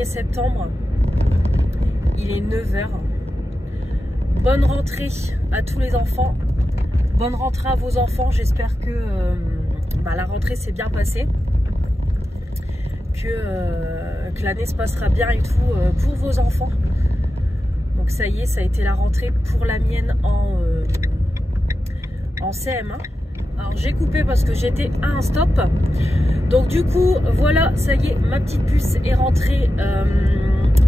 1er septembre. Il est 9 h. Bonne rentrée à tous les enfants. Bonne rentrée à vos enfants. J'espère que la rentrée s'est bien passée. Que l'année se passera bien et tout pour vos enfants. Donc ça y est, ça a été la rentrée pour la mienne en CM1. Alors j'ai coupé parce que j'étais à un stop. Donc du coup, voilà, ça y est, ma petite puce est rentrée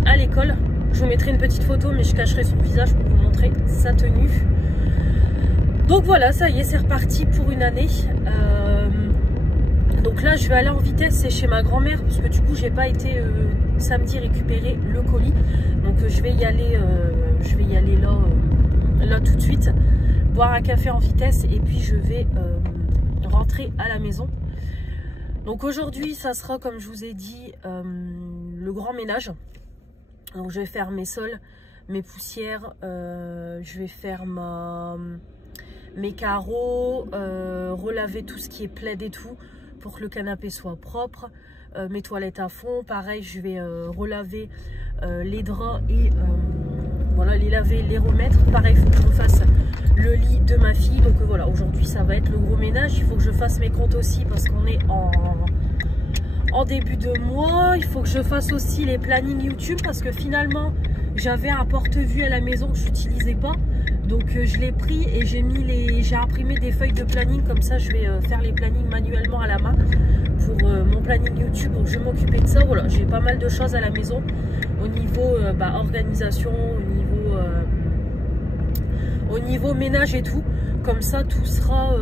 à l'école. Je vous mettrai une petite photo, mais je cacherai son visage pour vous montrer sa tenue. Donc voilà, ça y est, c'est reparti pour une année. Donc là, je vais aller en vitesse, c'est chez ma grand-mère, parce que du coup, j'ai pas été samedi récupérer le colis. Donc je vais y aller là tout de suite, boire un café en vitesse, et puis je vais rentrer à la maison. Donc aujourd'hui, ça sera, comme je vous ai dit, le grand ménage. Donc je vais faire mes sols, mes poussières, je vais faire mes carreaux, relaver tout ce qui est plaid et tout pour que le canapé soit propre, mes toilettes à fond. Pareil, je vais relaver les draps et voilà, les laver, les remettre. Pareil, il faut que je refasse le lit de ma fille. Donc voilà, aujourd'hui ça va être le gros ménage. Il faut que je fasse mes comptes aussi parce qu'on est en début de mois. Il faut que je fasse aussi les plannings YouTube parce que finalement j'avais un porte-vue à la maison que je n'utilisais pas. Donc je l'ai pris et j'ai imprimé des feuilles de planning. Comme ça je vais faire les plannings manuellement à la main pour mon planning YouTube. Donc je vais m'occuper de ça. Voilà, j'ai pas mal de choses à la maison au niveau organisation, au niveau ménage et tout. Comme ça tout sera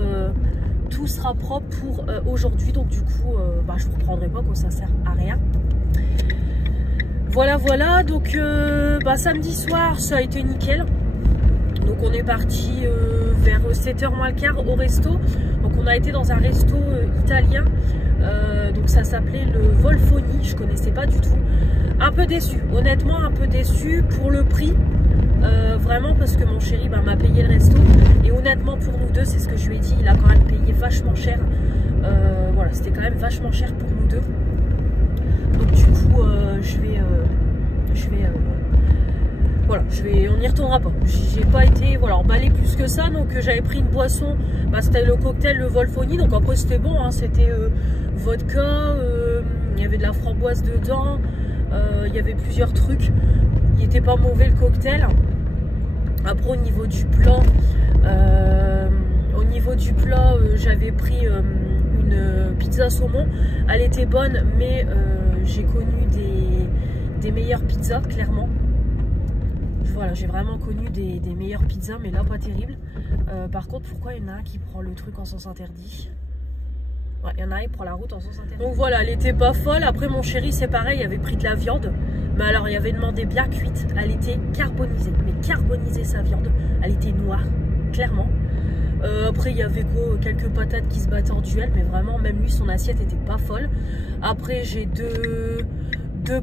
propre pour aujourd'hui. Donc du coup je ne reprendrai pas quand ça sert à rien. Voilà, donc samedi soir ça a été nickel. Donc on est parti vers 7 h moins le quart au resto. Donc on a été dans un resto italien. Donc ça s'appelait le Volfoni. Je connaissais pas du tout. Un peu déçu, honnêtement un peu déçu pour le prix. Vraiment parce que mon chéri m'a payé le resto. Et honnêtement pour nous deux, c'est ce que je lui ai dit, il a quand même payé vachement cher. Voilà, c'était quand même vachement cher pour nous deux. Donc du coup on n'y retournera pas. J'ai pas été emballé plus que ça. Donc j'avais pris une boisson, c'était le cocktail le Volfoni. Donc après c'était bon, hein, c'était vodka, il y avait de la framboise dedans, il y avait plusieurs trucs. Il était pas mauvais le cocktail. Après au niveau du plat, j'avais pris une pizza saumon. Elle était bonne, mais j'ai connu des meilleures pizzas, clairement. Voilà, j'ai vraiment connu des meilleures pizzas, mais là pas terrible. Par contre, pourquoi il y en a un qui prend le truc en sens interdit? Ouais, il y en a un qui prend la route en sens interdit. Donc voilà, elle était pas folle. Après mon chéri, c'est pareil, il avait pris de la viande. Mais alors il avait demandé bien cuite. Elle était carbonisée. Mais carbonisée sa viande. Elle était noire, clairement. Après il y avait quelques patates qui se battaient en duel. Mais vraiment, même lui, son assiette était pas folle. Après j'ai deux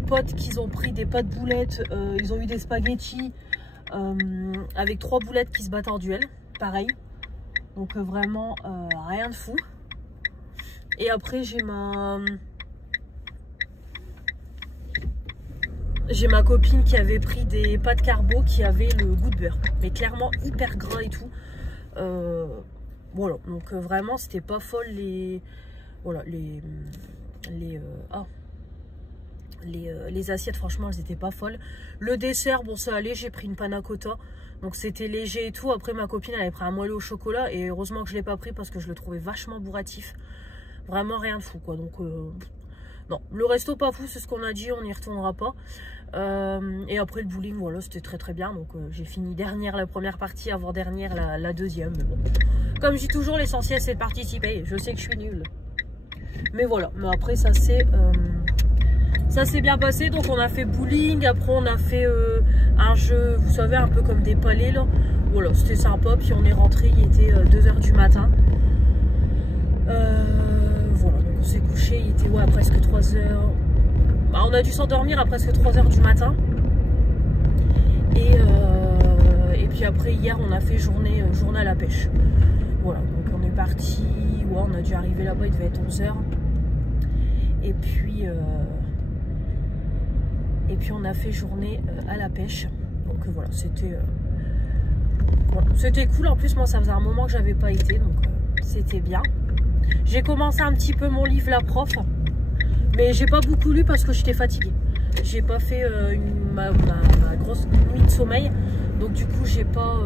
potes qui ont pris des pâtes boulettes. Ils ont eu des spaghettis avec 3 boulettes qui se battent en duel. Pareil. Donc vraiment rien de fou. Et après j'ai ma copine qui avait pris des pâtes carbo qui avaient le goût de beurre. Mais clairement hyper gras et tout. Voilà. Donc vraiment c'était pas folle les assiettes, franchement elles étaient pas folles. Le dessert, bon ça allait, j'ai pris une panna cotta, donc c'était léger et tout. Après ma copine elle avait pris un moelleux au chocolat et heureusement que je l'ai pas pris parce que je le trouvais vachement bourratif. Vraiment rien de fou quoi. Donc non, le resto pas fou, c'est ce qu'on a dit, on n'y retournera pas. Et après le bowling, voilà, c'était très bien. Donc j'ai fini dernière la première partie, avant-dernière la deuxième. Mais bon, comme je dis toujours, l'essentiel c'est de participer. Je sais que je suis nulle, mais voilà. Mais après ça s'est bien passé. Donc on a fait bowling, après on a fait un jeu, vous savez, un peu comme des palets là. Voilà, c'était sympa. Puis on est rentré, il était 2 h du matin. Voilà, donc on s'est couché, il était à presque 3 h. On a dû s'endormir à presque 3 h du matin. Et puis après hier on a fait journée à la pêche. Voilà, donc on est parti, on a dû arriver là-bas, il devait être 11 h. Et puis Et puis on a fait journée à la pêche. Donc voilà, c'était cool. En plus, moi, ça faisait un moment que j'avais pas été, donc c'était bien. J'ai commencé un petit peu mon livre La Prof, mais j'ai pas beaucoup lu parce que j'étais fatiguée. J'ai pas fait ma grosse nuit de sommeil, donc du coup j'ai pas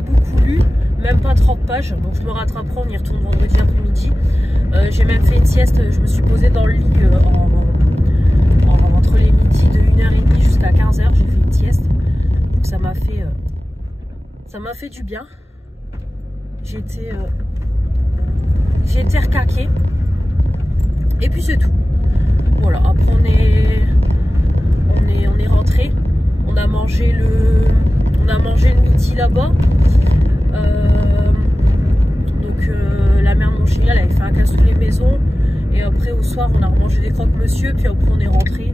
beaucoup lu, même pas 30 pages. Donc je me rattraperai, on y retourne vendredi après-midi. J'ai même fait une sieste, je me suis posée dans le lit entre les midis de 1h30 jusqu'à 15h, j'ai fait une sieste. Donc ça m'a fait du bien. J'ai été recaquée. Et puis c'est tout. Voilà, après on est rentré. On a mangé le midi là-bas. La mère de mon chien, elle avait fait un casse sous les maisons. Et après au soir on a remangé des croque-monsieur. Puis après on est rentré.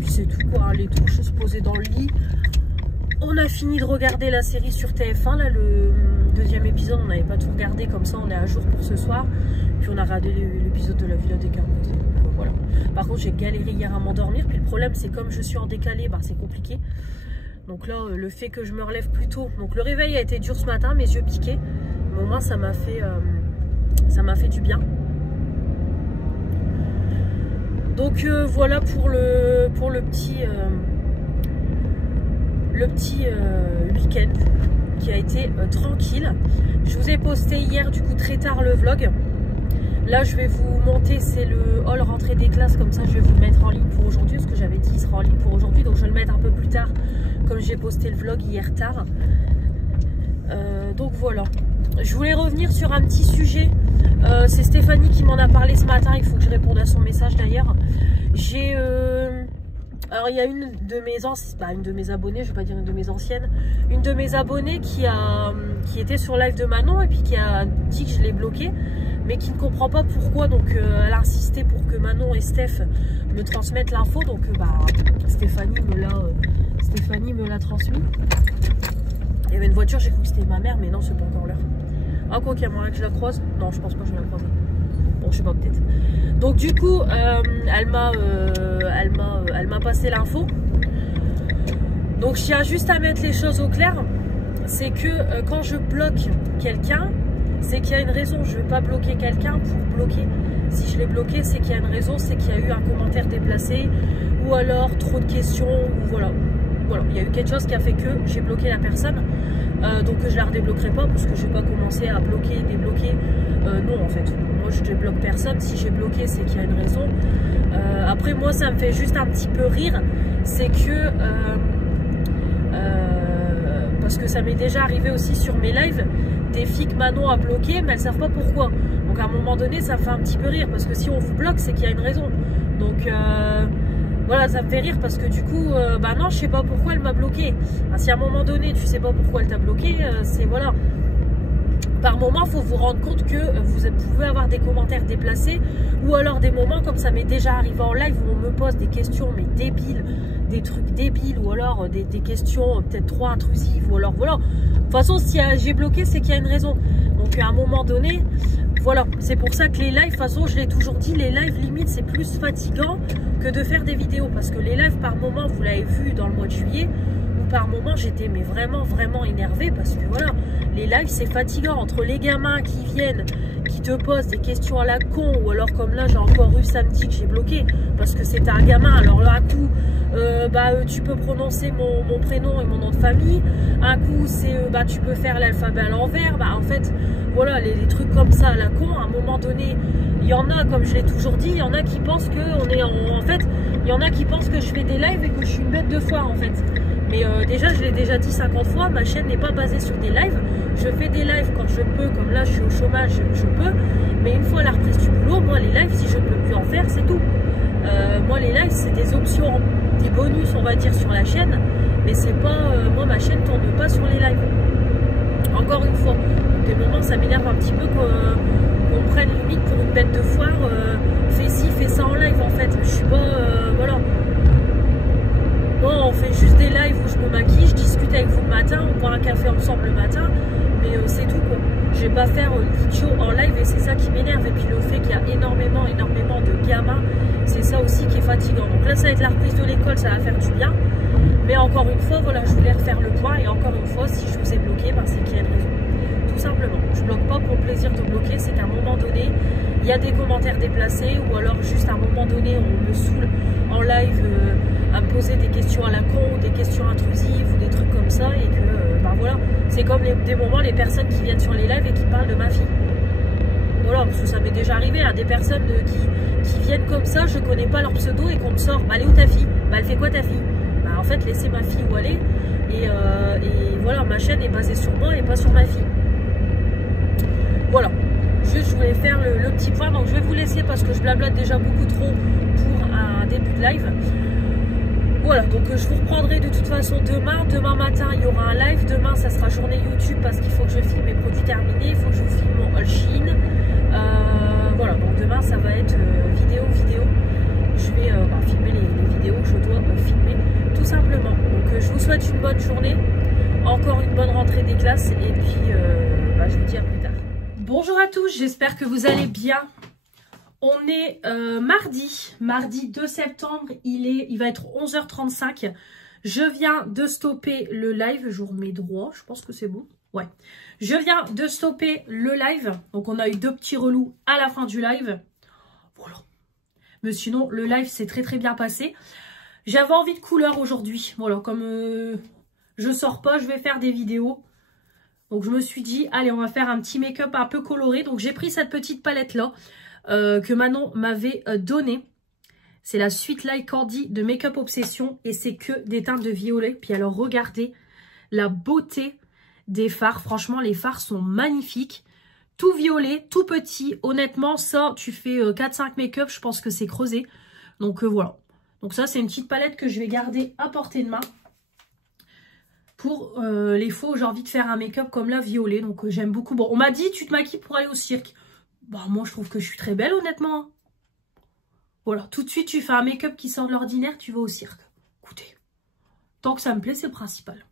Puis c'est tout quoi, les touches se poser dans le lit. On a fini de regarder la série sur TF1, là le deuxième épisode, on n'avait pas tout regardé, comme ça on est à jour pour ce soir. Puis on a regardé l'épisode de la Villa des Carmes. Voilà. Par contre j'ai galéré hier à m'endormir, puis le problème c'est comme je suis en décalé, bah, c'est compliqué. Donc là le fait que je me relève plus tôt, donc le réveil a été dur ce matin, mes yeux piquaient, mais au moins ça m'a fait du bien. Donc voilà pour le petit week-end qui a été tranquille. Je vous ai posté hier du coup très tard le vlog. Là je vais vous monter, c'est le haul rentrée des classes, comme ça je vais vous le mettre en ligne pour aujourd'hui, parce que j'avais dit il sera en ligne pour aujourd'hui, donc je vais le mettre un peu plus tard comme j'ai posté le vlog hier tard. Donc voilà, je voulais revenir sur un petit sujet. C'est Stéphanie qui m'en a parlé ce matin, il faut que je réponde à son message d'ailleurs. Alors il y a une de mes abonnées, je vais pas dire une de mes anciennes, une de mes abonnées qui était sur live de Manon et puis qui a dit que je l'ai bloquée, mais qui ne comprend pas pourquoi. Donc elle a insisté pour que Manon et Steph me transmettent l'info. Donc Stéphanie me l'a transmis. Il y avait une voiture, j'ai cru que c'était ma mère, mais non, c'est pas encore l'heure. Ah quoi qu'il y a moyen que je la croise. Non, je pense pas que je vais la croiser. Bon, je sais pas, peut-être. Donc du coup, elle m'a passé l'info. Donc je tiens juste à mettre les choses au clair. C'est que quand je bloque quelqu'un, c'est qu'il y a une raison. Je ne vais pas bloquer quelqu'un pour bloquer. Si je l'ai bloqué, c'est qu'il y a une raison, c'est qu'il y a eu un commentaire déplacé, ou alors trop de questions, ou voilà. Voilà, il y a eu quelque chose qui a fait que j'ai bloqué la personne. Donc je la redébloquerai pas, parce que je vais pas commencer à bloquer, débloquer. Non en fait, moi je débloque personne. Si j'ai bloqué, c'est qu'il y a une raison. Après moi ça me fait juste un petit peu rire, c'est que parce que ça m'est déjà arrivé aussi sur mes lives, des filles que Manon a bloquées, mais elles savent pas pourquoi. Donc à un moment donné ça me fait un petit peu rire, parce que si on vous bloque, c'est qu'il y a une raison. Donc voilà, ça me fait rire, parce que du coup non, je sais pas pourquoi elle m'a bloqué. Enfin, si à un moment donné tu sais pas pourquoi elle t'a bloqué, c'est voilà. Par moment, il faut vous rendre compte que vous pouvez avoir des commentaires déplacés, ou alors des moments comme ça m'est déjà arrivé en live où on me pose des questions mais débiles, des trucs débiles, ou alors des questions peut-être trop intrusives, ou alors voilà. De toute façon, si j'ai bloqué, c'est qu'il y a une raison. Donc à un moment donné, voilà, c'est pour ça que les lives, de toute façon, je l'ai toujours dit, les lives limite c'est plus fatigant que de faire des vidéos, parce que les lives par moment, vous l'avez vu dans le mois de juillet, par moment j'étais mais vraiment énervée, parce que voilà, les lives c'est fatigant, entre les gamins qui viennent, qui te posent des questions à la con, ou alors comme là j'ai encore eu samedi que j'ai bloqué parce que c'était un gamin. Alors là un coup tu peux prononcer mon prénom et mon nom de famille, un coup c'est tu peux faire l'alphabet à l'envers, en fait voilà, les trucs comme ça à la con. À un moment donné, il y en a, comme je l'ai toujours dit, il y en a qui pensent que on est en fait, il y en a qui pensent que je fais des lives et que je suis une bête de foire en fait. Mais déjà, je l'ai déjà dit 50 fois, ma chaîne n'est pas basée sur des lives. Je fais des lives quand je peux, comme là je suis au chômage, je peux. Mais une fois la reprise du boulot, moi les lives, si je ne peux plus en faire, c'est tout. Moi les lives, c'est des options, des bonus on va dire sur la chaîne. Mais c'est pas, moi ma chaîne ne tourne pas sur les lives. Encore une fois, des moments ça m'énerve un petit peu qu'on prenne limite pour une bête de foire. Fais ci, fais ça en live en fait. Je suis pas, voilà. Moi, on fait juste des lives où je me maquille, je discute avec vous matin, on boit un café ensemble le matin, mais c'est tout quoi. Je vais pas faire l'idiot en live et c'est ça qui m'énerve. Et puis le fait qu'il y a énormément de gamins, c'est ça aussi qui est fatigant. Donc là ça va être la reprise de l'école, ça va faire du bien. Mais encore une fois, voilà, je voulais refaire le point. Et encore une fois, si je vous ai bloqué, ben, c'est qu'il y a une raison. Tout simplement. Je bloque pas pour le plaisir de bloquer, c'est qu'à un moment donné, il y a des commentaires déplacés ou alors juste à un moment donné, on me saoule en live à me poser des questions à la con, ou des questions intrusives ou des trucs comme ça et que, ben voilà, c'est comme des moments, les personnes qui viennent sur les lives et qui parlent de ma fille. Voilà, parce que ça m'est déjà arrivé à des personnes qui viennent comme ça, je connais pas leur pseudo et qu'on me sort, bah elle est où ta fille? Bah elle fait quoi ta fille? Bah en fait, laissez ma fille où elle est et voilà, ma chaîne est basée sur moi et pas sur ma fille. Voilà, juste je voulais faire le petit point, donc je vais vous laisser parce que je blablate déjà beaucoup trop pour un début de live. Voilà, donc je vous reprendrai de toute façon demain. Demain matin, il y aura un live. Demain, ça sera journée YouTube parce qu'il faut que je filme mes produits terminés. Il faut que je vous filme mon haul Shein. Voilà, donc demain, ça va être vidéo. Je vais filmer les vidéos que je dois filmer, tout simplement. Donc je vous souhaite une bonne journée. Encore une bonne rentrée des classes. Et puis, je vous dis à plus tard. Bonjour à tous, j'espère que vous allez bien. On est mardi 2 septembre, il va être 11h35. Je viens de stopper le live, je vous remets droit, je pense que c'est bon. Ouais, je viens de stopper le live, donc on a eu 2 petits relous à la fin du live. Voilà. Mais sinon, le live s'est très bien passé. J'avais envie de couleur aujourd'hui, voilà, comme je sors pas, je vais faire des vidéos. Donc je me suis dit, allez, on va faire un petit make-up un peu coloré. Donc j'ai pris cette petite palette là. Que Manon m'avait donné. C'est la Sweet Like Candy de Make Up Obsession et c'est que des teintes de violet. Puis alors regardez la beauté des fards. Franchement, les fards sont magnifiques. Tout violet, tout petit. Honnêtement, ça, tu fais 4-5 make-up, je pense que c'est creusé. Donc voilà. Donc ça, c'est une petite palette que je vais garder à portée de main. Pour les fois où j'ai envie de faire un make-up comme la violet. Donc j'aime beaucoup. Bon, on m'a dit, tu te maquilles pour aller au cirque. Bah, moi, je trouve que je suis très belle, honnêtement. Voilà, tout de suite, tu fais un make-up qui sort de l'ordinaire, tu vas au cirque. Écoutez, tant que ça me plaît, c'est le principal.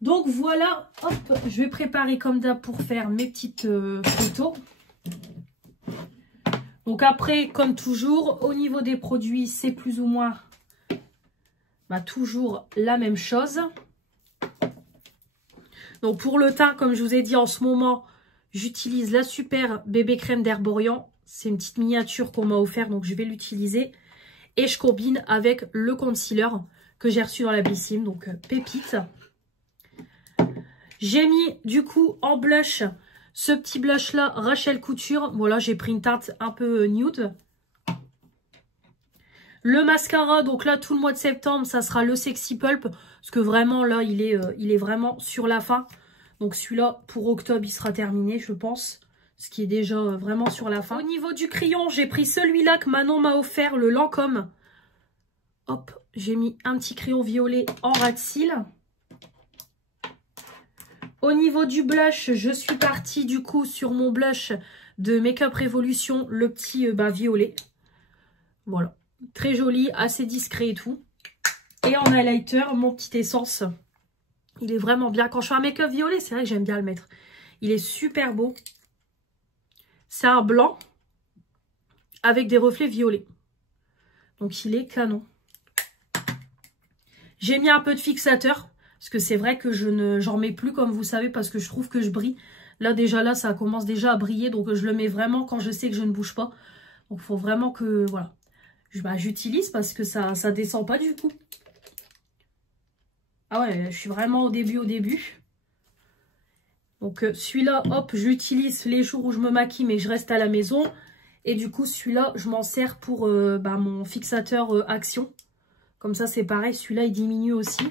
Donc, voilà, hop, je vais préparer comme d'hab pour faire mes petites photos. Donc, après, comme toujours, au niveau des produits, c'est plus ou moins toujours la même chose. Donc, pour le teint, comme je vous ai dit en ce moment, j'utilise la super bébé crème d'Herborian. C'est une petite miniature qu'on m'a offert, donc je vais l'utiliser. Et je combine avec le concealer que j'ai reçu dans la Blissim, donc pépite. J'ai mis du coup en blush ce petit blush là, Rachel Couture. Voilà, j'ai pris une teinte un peu nude. Le mascara, donc là tout le mois de septembre, ça sera le Sexy Pulp. Parce que vraiment là, il est vraiment sur la fin. Donc celui-là, pour octobre, il sera terminé, je pense. Ce qui est déjà vraiment sur la fin. Au niveau du crayon, j'ai pris celui-là que Manon m'a offert, le Lancôme. Hop, j'ai mis un petit crayon violet en ras de cils. Au niveau du blush, je suis partie du coup sur mon blush de Make Up Revolution, le petit violet. Voilà, très joli, assez discret et tout. Et en highlighter, mon petit essence. Il est vraiment bien. Quand je fais un make-up violet, c'est vrai que j'aime bien le mettre. Il est super beau. C'est un blanc avec des reflets violets. Donc, il est canon. J'ai mis un peu de fixateur. Parce que c'est vrai que j'en mets plus, comme vous savez, parce que je trouve que je brille. Là, déjà, là, ça commence déjà à briller. Donc, je le mets vraiment quand je sais que je ne bouge pas. Donc, il faut vraiment que, voilà. J'utilise parce que ça descend pas du coup. Ah ouais, je suis vraiment au début. Donc celui-là, hop, j'utilise les jours où je me maquille, mais je reste à la maison. Et du coup, celui-là, je m'en sers pour mon fixateur Action. Comme ça, c'est pareil, celui-là, il diminue aussi.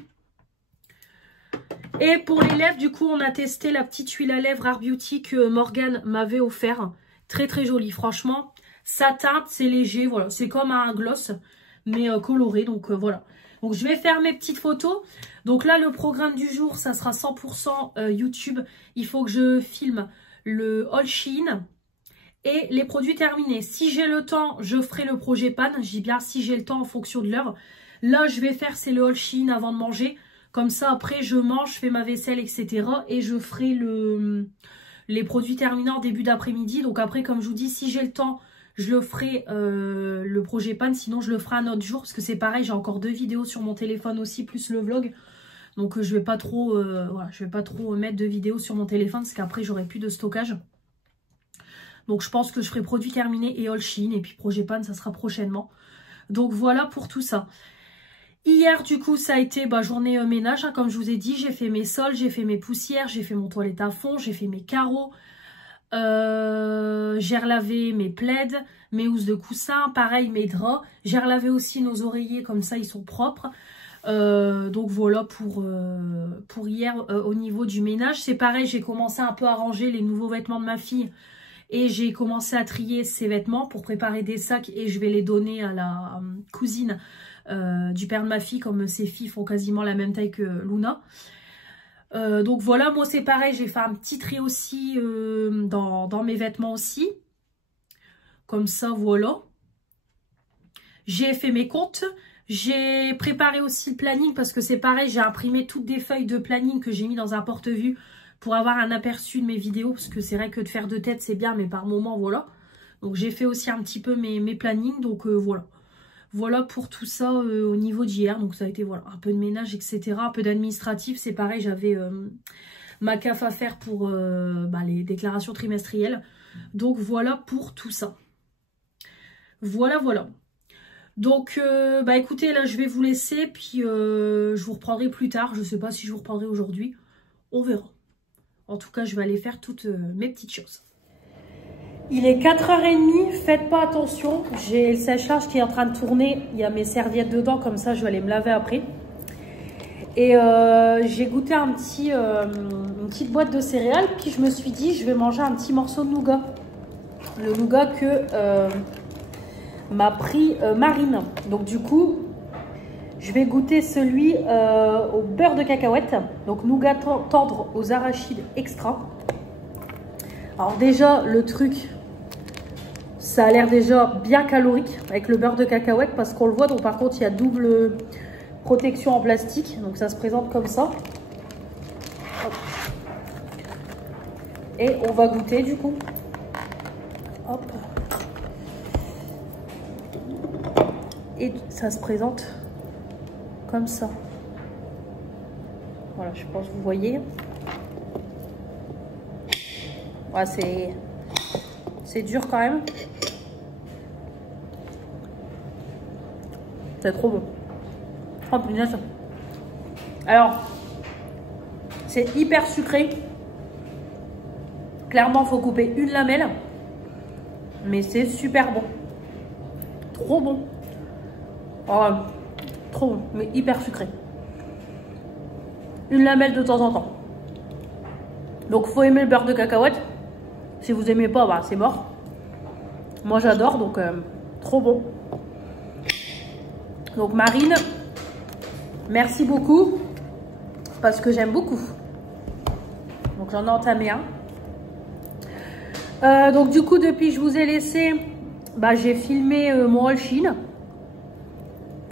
Et pour les lèvres, du coup, on a testé la petite huile à lèvres Art Beauty que Morgane m'avait offert. Très, très jolie, franchement. Ça teinte, c'est léger, voilà. C'est comme un gloss, mais coloré, donc voilà. Donc, je vais faire mes petites photos. Donc là, le programme du jour, ça sera 100% YouTube. Il faut que je filme le haul Shein et les produits terminés. Si j'ai le temps, je ferai le projet pan. Je dis bien si j'ai le temps en fonction de l'heure. Là, je vais faire, c'est le haul Shein avant de manger. Comme ça, après, je mange, je fais ma vaisselle, etc. Et je ferai les produits terminés en début d'après-midi. Donc après, comme je vous dis, si j'ai le temps, je le ferai le projet pan. Sinon, je le ferai un autre jour. Parce que c'est pareil, j'ai encore 2 vidéos sur mon téléphone aussi, plus le vlog. Donc je vais pas trop voilà, je vais pas trop mettre de vidéos sur mon téléphone. Parce qu'après, j'aurai plus de stockage. Donc je pense que je ferai produits terminés et all Shein. Et puis projet pan, ça sera prochainement. Donc voilà pour tout ça. Hier, du coup, ça a été journée ménage, hein, comme je vous ai dit. J'ai fait mes sols, j'ai fait mes poussières, j'ai fait mon toilette à fond, j'ai fait mes carreaux. J'ai relavé mes plaids, mes housses de coussin, pareil, mes draps. J'ai relavé aussi nos oreillers, comme ça, ils sont propres. Donc voilà pour hier au niveau du ménage. C'est pareil, j'ai commencé un peu à ranger les nouveaux vêtements de ma fille. Et j'ai commencé à trier ses vêtements pour préparer des sacs. Et je vais les donner à la cousine du père de ma fille, comme ses filles font quasiment la même taille que Luna. Donc voilà, moi c'est pareil, j'ai fait un petit tri aussi dans mes vêtements aussi. Comme ça, voilà. J'ai fait mes comptes. J'ai préparé aussi le planning parce que c'est pareil, j'ai imprimé toutes des feuilles de planning que j'ai mis dans un porte-vue pour avoir un aperçu de mes vidéos. Parce que c'est vrai que de faire de tête, c'est bien, mais par moment, voilà. Donc j'ai fait aussi un petit peu mes plannings, donc voilà. Voilà pour tout ça au niveau d'hier. Donc ça a été voilà, un peu de ménage, etc. Un peu d'administratif. C'est pareil, j'avais ma CAF à faire pour les déclarations trimestrielles. Donc voilà pour tout ça. Voilà, voilà. Donc écoutez, là je vais vous laisser. Puis je vous reprendrai plus tard. Je ne sais pas si je vous reprendrai aujourd'hui. On verra. En tout cas, je vais aller faire toutes mes petites choses. Il est 4h30, faites pas attention, j'ai le sèche-linge qui est en train de tourner, il y a mes serviettes dedans, comme ça je vais aller me laver après. Et j'ai goûté une petite boîte de céréales, puis je me suis dit je vais manger un petit morceau de nougat. Le nougat que m'a pris Marine. Donc du coup, je vais goûter celui au beurre de cacahuète, donc nougat tendre aux arachides extra. Alors déjà, le truc... Ça a l'air déjà bien calorique avec le beurre de cacahuète parce qu'on le voit. Donc par contre, il y a double protection en plastique. Donc ça se présente comme ça. Hop. Et on va goûter du coup. Hop. Et ça se présente comme ça. Voilà, je pense que vous voyez. Ouais, c'est dur quand même. C'est trop bon. Oh punaise. Alors, c'est hyper sucré. Clairement, il faut couper une lamelle. Mais c'est super bon. Trop bon. Oh, trop bon, mais hyper sucré. Une lamelle de temps en temps. Donc, faut aimer le beurre de cacahuète. Si vous aimez pas, c'est mort. Moi, j'adore, donc trop bon. Donc Marine, merci beaucoup parce que j'aime beaucoup. Donc j'en ai entamé un. Donc du coup, depuis que je vous ai laissé, j'ai filmé mon haul Shein.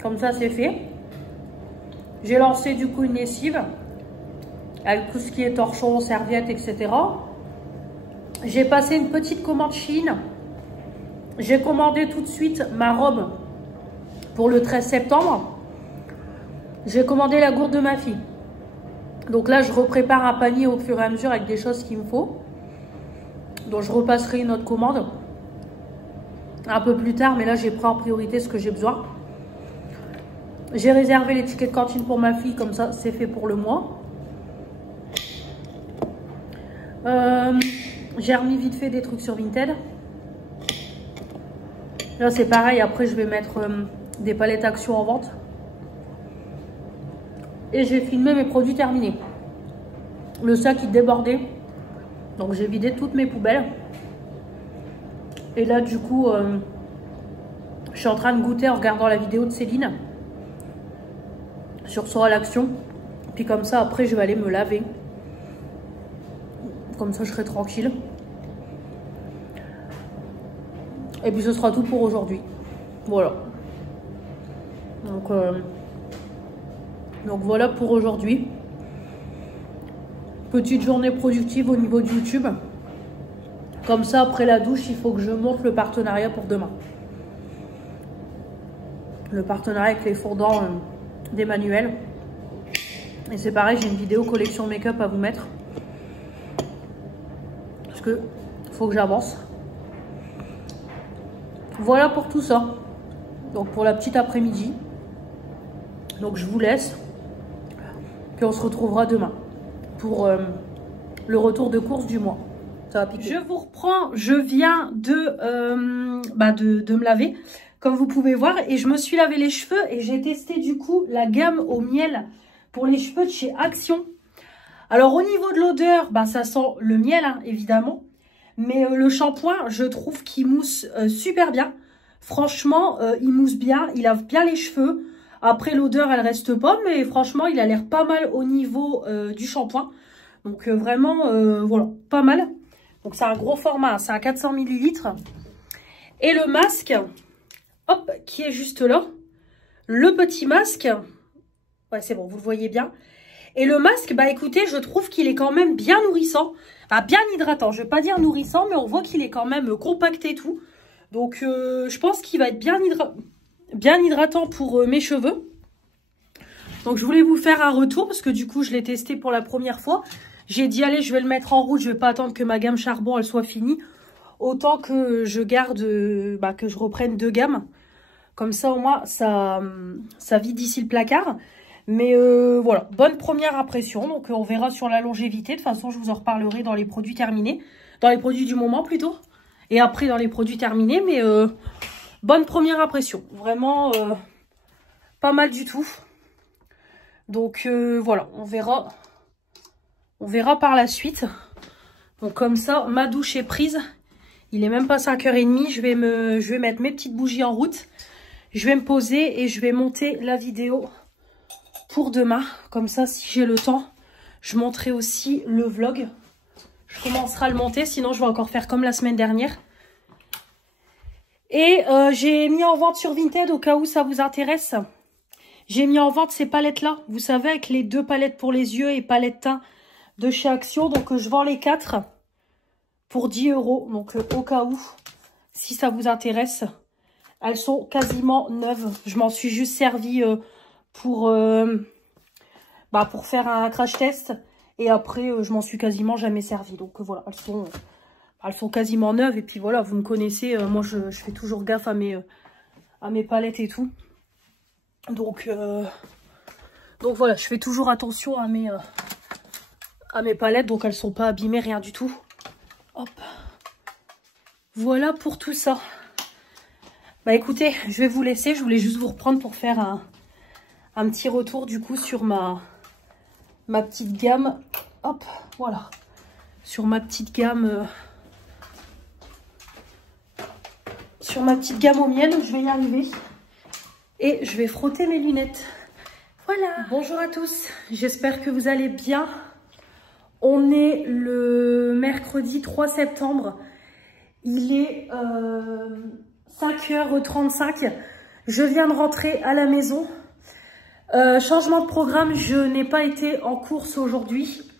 Comme ça, c'est fait. J'ai lancé du coup une lessive avec tout ce qui est torchon, serviettes, etc. J'ai passé une petite commande Shein. J'ai commandé tout de suite ma robe pour le 13 septembre. J'ai commandé la gourde de ma fille. Donc là, je reprépare un panier au fur et à mesure avec des choses qu'il me faut. Donc je repasserai une autre commande un peu plus tard. Mais là, j'ai pris en priorité ce que j'ai besoin. J'ai réservé les tickets de cantine pour ma fille. Comme ça, c'est fait pour le mois. J'ai remis vite fait des trucs sur Vinted. Là, c'est pareil. Après, je vais mettre des palettes Action en vente. Et j'ai filmé mes produits terminés. Le sac il débordait. Donc, j'ai vidé toutes mes poubelles. Et là, du coup, je suis en train de goûter en regardant la vidéo de Céline sur Sora l'Action. Puis comme ça, après, je vais aller me laver. Comme ça, je serai tranquille. Et puis, ce sera tout pour aujourd'hui. Voilà. Donc, Donc voilà pour aujourd'hui. Petite journée productive au niveau de YouTube. Comme ça, après la douche, il faut que je monte le partenariat pour demain. Le partenariat avec les fondants d'Emmanuel. Et c'est pareil, j'ai une vidéo collection make-up à vous mettre. Parce que faut que j'avance. Voilà pour tout ça. Donc pour la petite après-midi. Donc je vous laisse. Puis on se retrouvera demain pour le retour de course du mois. Ça va piquer. Je vous reprends. Je viens de me laver, comme vous pouvez voir. Et je me suis lavé les cheveux et j'ai testé du coup la gamme au miel pour les cheveux de chez Action. Alors au niveau de l'odeur, ça sent le miel hein, évidemment. Mais le shampoing, je trouve qu'il mousse super bien. Franchement, il mousse bien, il lave bien les cheveux. Après, l'odeur, elle reste pas, mais franchement, il a l'air pas mal au niveau du shampoing. Donc vraiment, voilà, pas mal. Donc c'est un gros format, c'est à 400 ml. Et le masque, hop, qui est juste là. Le petit masque, ouais c'est bon, vous le voyez bien. Et le masque, écoutez, je trouve qu'il est quand même bien nourrissant. Bien hydratant, je vais pas dire nourrissant, mais on voit qu'il est quand même compact et tout. Donc je pense qu'il va être bien hydratant pour mes cheveux. Donc je voulais vous faire un retour parce que du coup je l'ai testé pour la première fois. J'ai dit allez, je vais le mettre en route, je vais pas attendre que ma gamme charbon elle soit finie. Autant que je garde, que je reprenne 2 gammes. Comme ça au moins ça vide d'ici le placard. Mais voilà, bonne première impression. Donc on verra sur la longévité. De toute façon je vous en reparlerai dans les produits terminés. Dans les produits du moment plutôt. Et après dans les produits terminés. Mais bonne première impression. Vraiment pas mal du tout. Donc voilà, on verra par la suite. Donc comme ça, ma douche est prise. Il est même pas 5h30. Je vais mettre mes petites bougies en route. Je vais me poser et je vais monter la vidéo pour demain. Comme ça, si j'ai le temps, je monterai aussi le vlog. Je commencerai à le monter, sinon je vais encore faire comme la semaine dernière. Et j'ai mis en vente sur Vinted au cas où ça vous intéresse. J'ai mis en vente ces palettes-là. Vous savez, avec les 2 palettes pour les yeux et palettes teint de chez Action. Donc, je vends les 4 pour 10 €. Donc, au cas où, si ça vous intéresse, elles sont quasiment neuves. Je m'en suis juste servi pour faire un crash test. Et après, je m'en suis quasiment jamais servi. Donc, voilà, elles sont quasiment neuves. Et puis, voilà, vous me connaissez. Moi, je fais toujours gaffe à mes palettes et tout. Donc voilà, je fais toujours attention à mes palettes, donc elles sont pas abîmées, rien du tout. Hop. Voilà pour tout ça. Écoutez, je vais vous laisser, je voulais juste vous reprendre pour faire un petit retour du coup sur ma petite gamme. Hop, voilà. Sur ma petite gamme au miel, je vais y arriver. Et je vais frotter mes lunettes. Voilà. Bonjour à tous. J'espère que vous allez bien. On est le mercredi 3 septembre. Il est 5h35. Je viens de rentrer à la maison. Changement de programme. Je n'ai pas été en course aujourd'hui.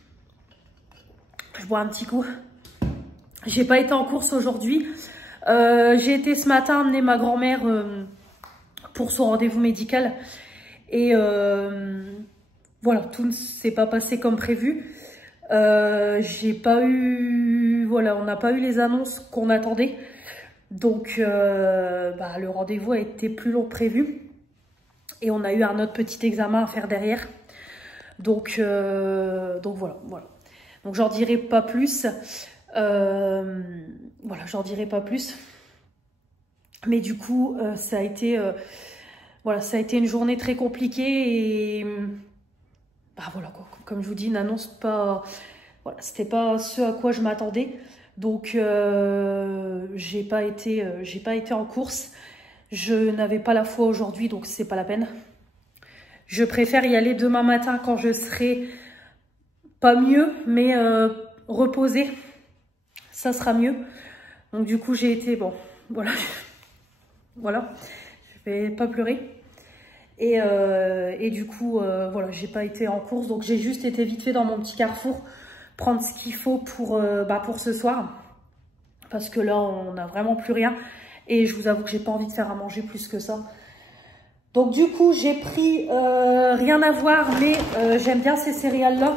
Je bois un petit coup. J'ai pas été en course aujourd'hui. J'ai été ce matin amener ma grand-mère... pour son rendez-vous médical et voilà, tout ne s'est pas passé comme prévu. J'ai pas eu, voilà, on n'a pas eu les annonces qu'on attendait, donc le rendez-vous a été plus long que prévu et on a eu un autre petit examen à faire derrière, donc voilà. Donc j'en dirai pas plus, voilà, j'en dirai pas plus. Mais du coup, ça a été une journée très compliquée et voilà quoi. Comme je vous dis, une annonce pas, voilà, c'était pas ce à quoi je m'attendais. Donc j'ai pas été en course. Je n'avais pas la foi aujourd'hui, donc c'est pas la peine. Je préfère y aller demain matin quand je serai pas mieux, mais reposée. Ça sera mieux. Donc du coup, j'ai été, bon, voilà. Voilà, je vais pas pleurer. Et du coup, voilà, j'ai pas été en course. Donc, j'ai juste été vite fait dans mon petit carrefour prendre ce qu'il faut pour ce soir. Parce que là, on n'a vraiment plus rien. Et je vous avoue que j'ai pas envie de faire à manger plus que ça. Donc, du coup, j'ai pris rien à voir, mais j'aime bien ces céréales-là.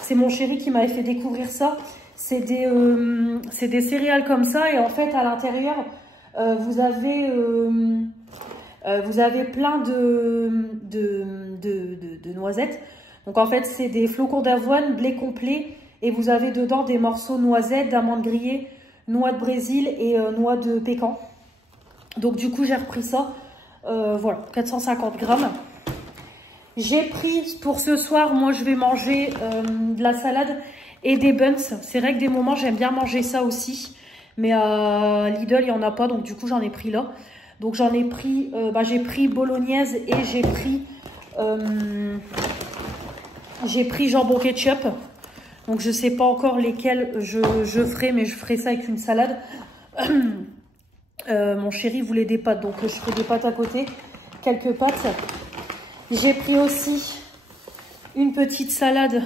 C'est mon chéri qui m'avait fait découvrir ça. C'est des céréales comme ça. Et en fait, à l'intérieur, vous avez plein de noisettes. Donc, en fait, c'est des flocons d'avoine, blé complet. Et vous avez dedans des morceaux noisettes, d'amandes grillées, noix de Brésil et noix de pécan. Donc, du coup, j'ai repris ça. Voilà, 450 grammes. J'ai pris pour ce soir, moi, je vais manger de la salade et des buns. C'est vrai que des moments, j'aime bien manger ça aussi. Mais à Lidl, il n'y en a pas. Donc, du coup, j'en ai pris là. Donc, j'en ai pris, j'ai pris bolognaise et j'ai pris jambon ketchup. Donc, je ne sais pas encore lesquels je ferai, mais je ferai ça avec une salade. Mon chéri voulait des pâtes, donc je ferai des pâtes à côté. Quelques pâtes. J'ai pris aussi une petite salade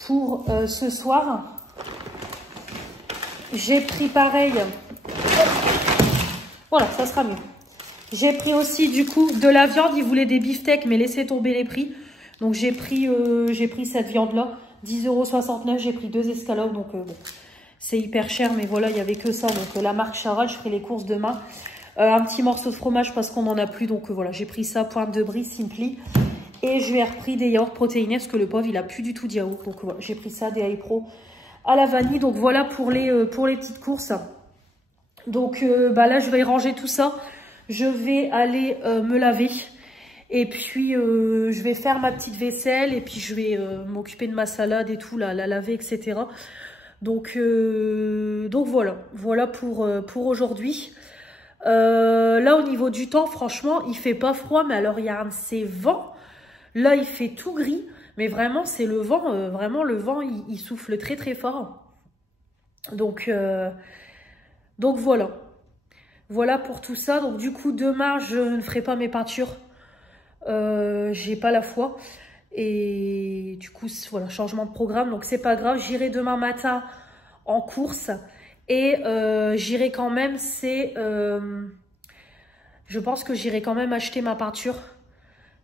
pour ce soir. J'ai pris pareil. Voilà, ça sera mieux. J'ai pris aussi du coup de la viande. Il voulait des beefsteaks, mais laissez tomber les prix. Donc j'ai pris cette viande-là. 10,69 €, j'ai pris 2 escalopes, donc bon, c'est hyper cher, mais voilà, il n'y avait que ça. Donc la marque Charal, je ferai les courses demain. Un petit morceau de fromage parce qu'on n'en a plus, donc voilà, j'ai pris ça, pointe de brie, Simply. Et je lui ai repris des yaourts protéinés parce que le pauvre, il a plus du tout de yaourt. Donc voilà, j'ai pris ça, des iPro à la vanille. Donc voilà pour les petites courses. Donc là, je vais ranger tout ça. Je vais aller me laver. Et puis, je vais faire ma petite vaisselle et puis je vais m'occuper de ma salade et tout, la laver, etc. Donc voilà pour aujourd'hui. Là, au niveau du temps, franchement, il fait pas froid, mais alors, il y a un de ces vents. Là, il fait tout gris, mais vraiment, c'est le vent. Vraiment, le vent, il souffle très, très fort. Donc voilà. Voilà pour tout ça. Donc, du coup, demain, je ne ferai pas mes peintures. J'ai pas la foi et du coup voilà, changement de programme, donc c'est pas grave. J'irai demain matin en course et j'irai quand même, je pense que j'irai quand même acheter ma peinture,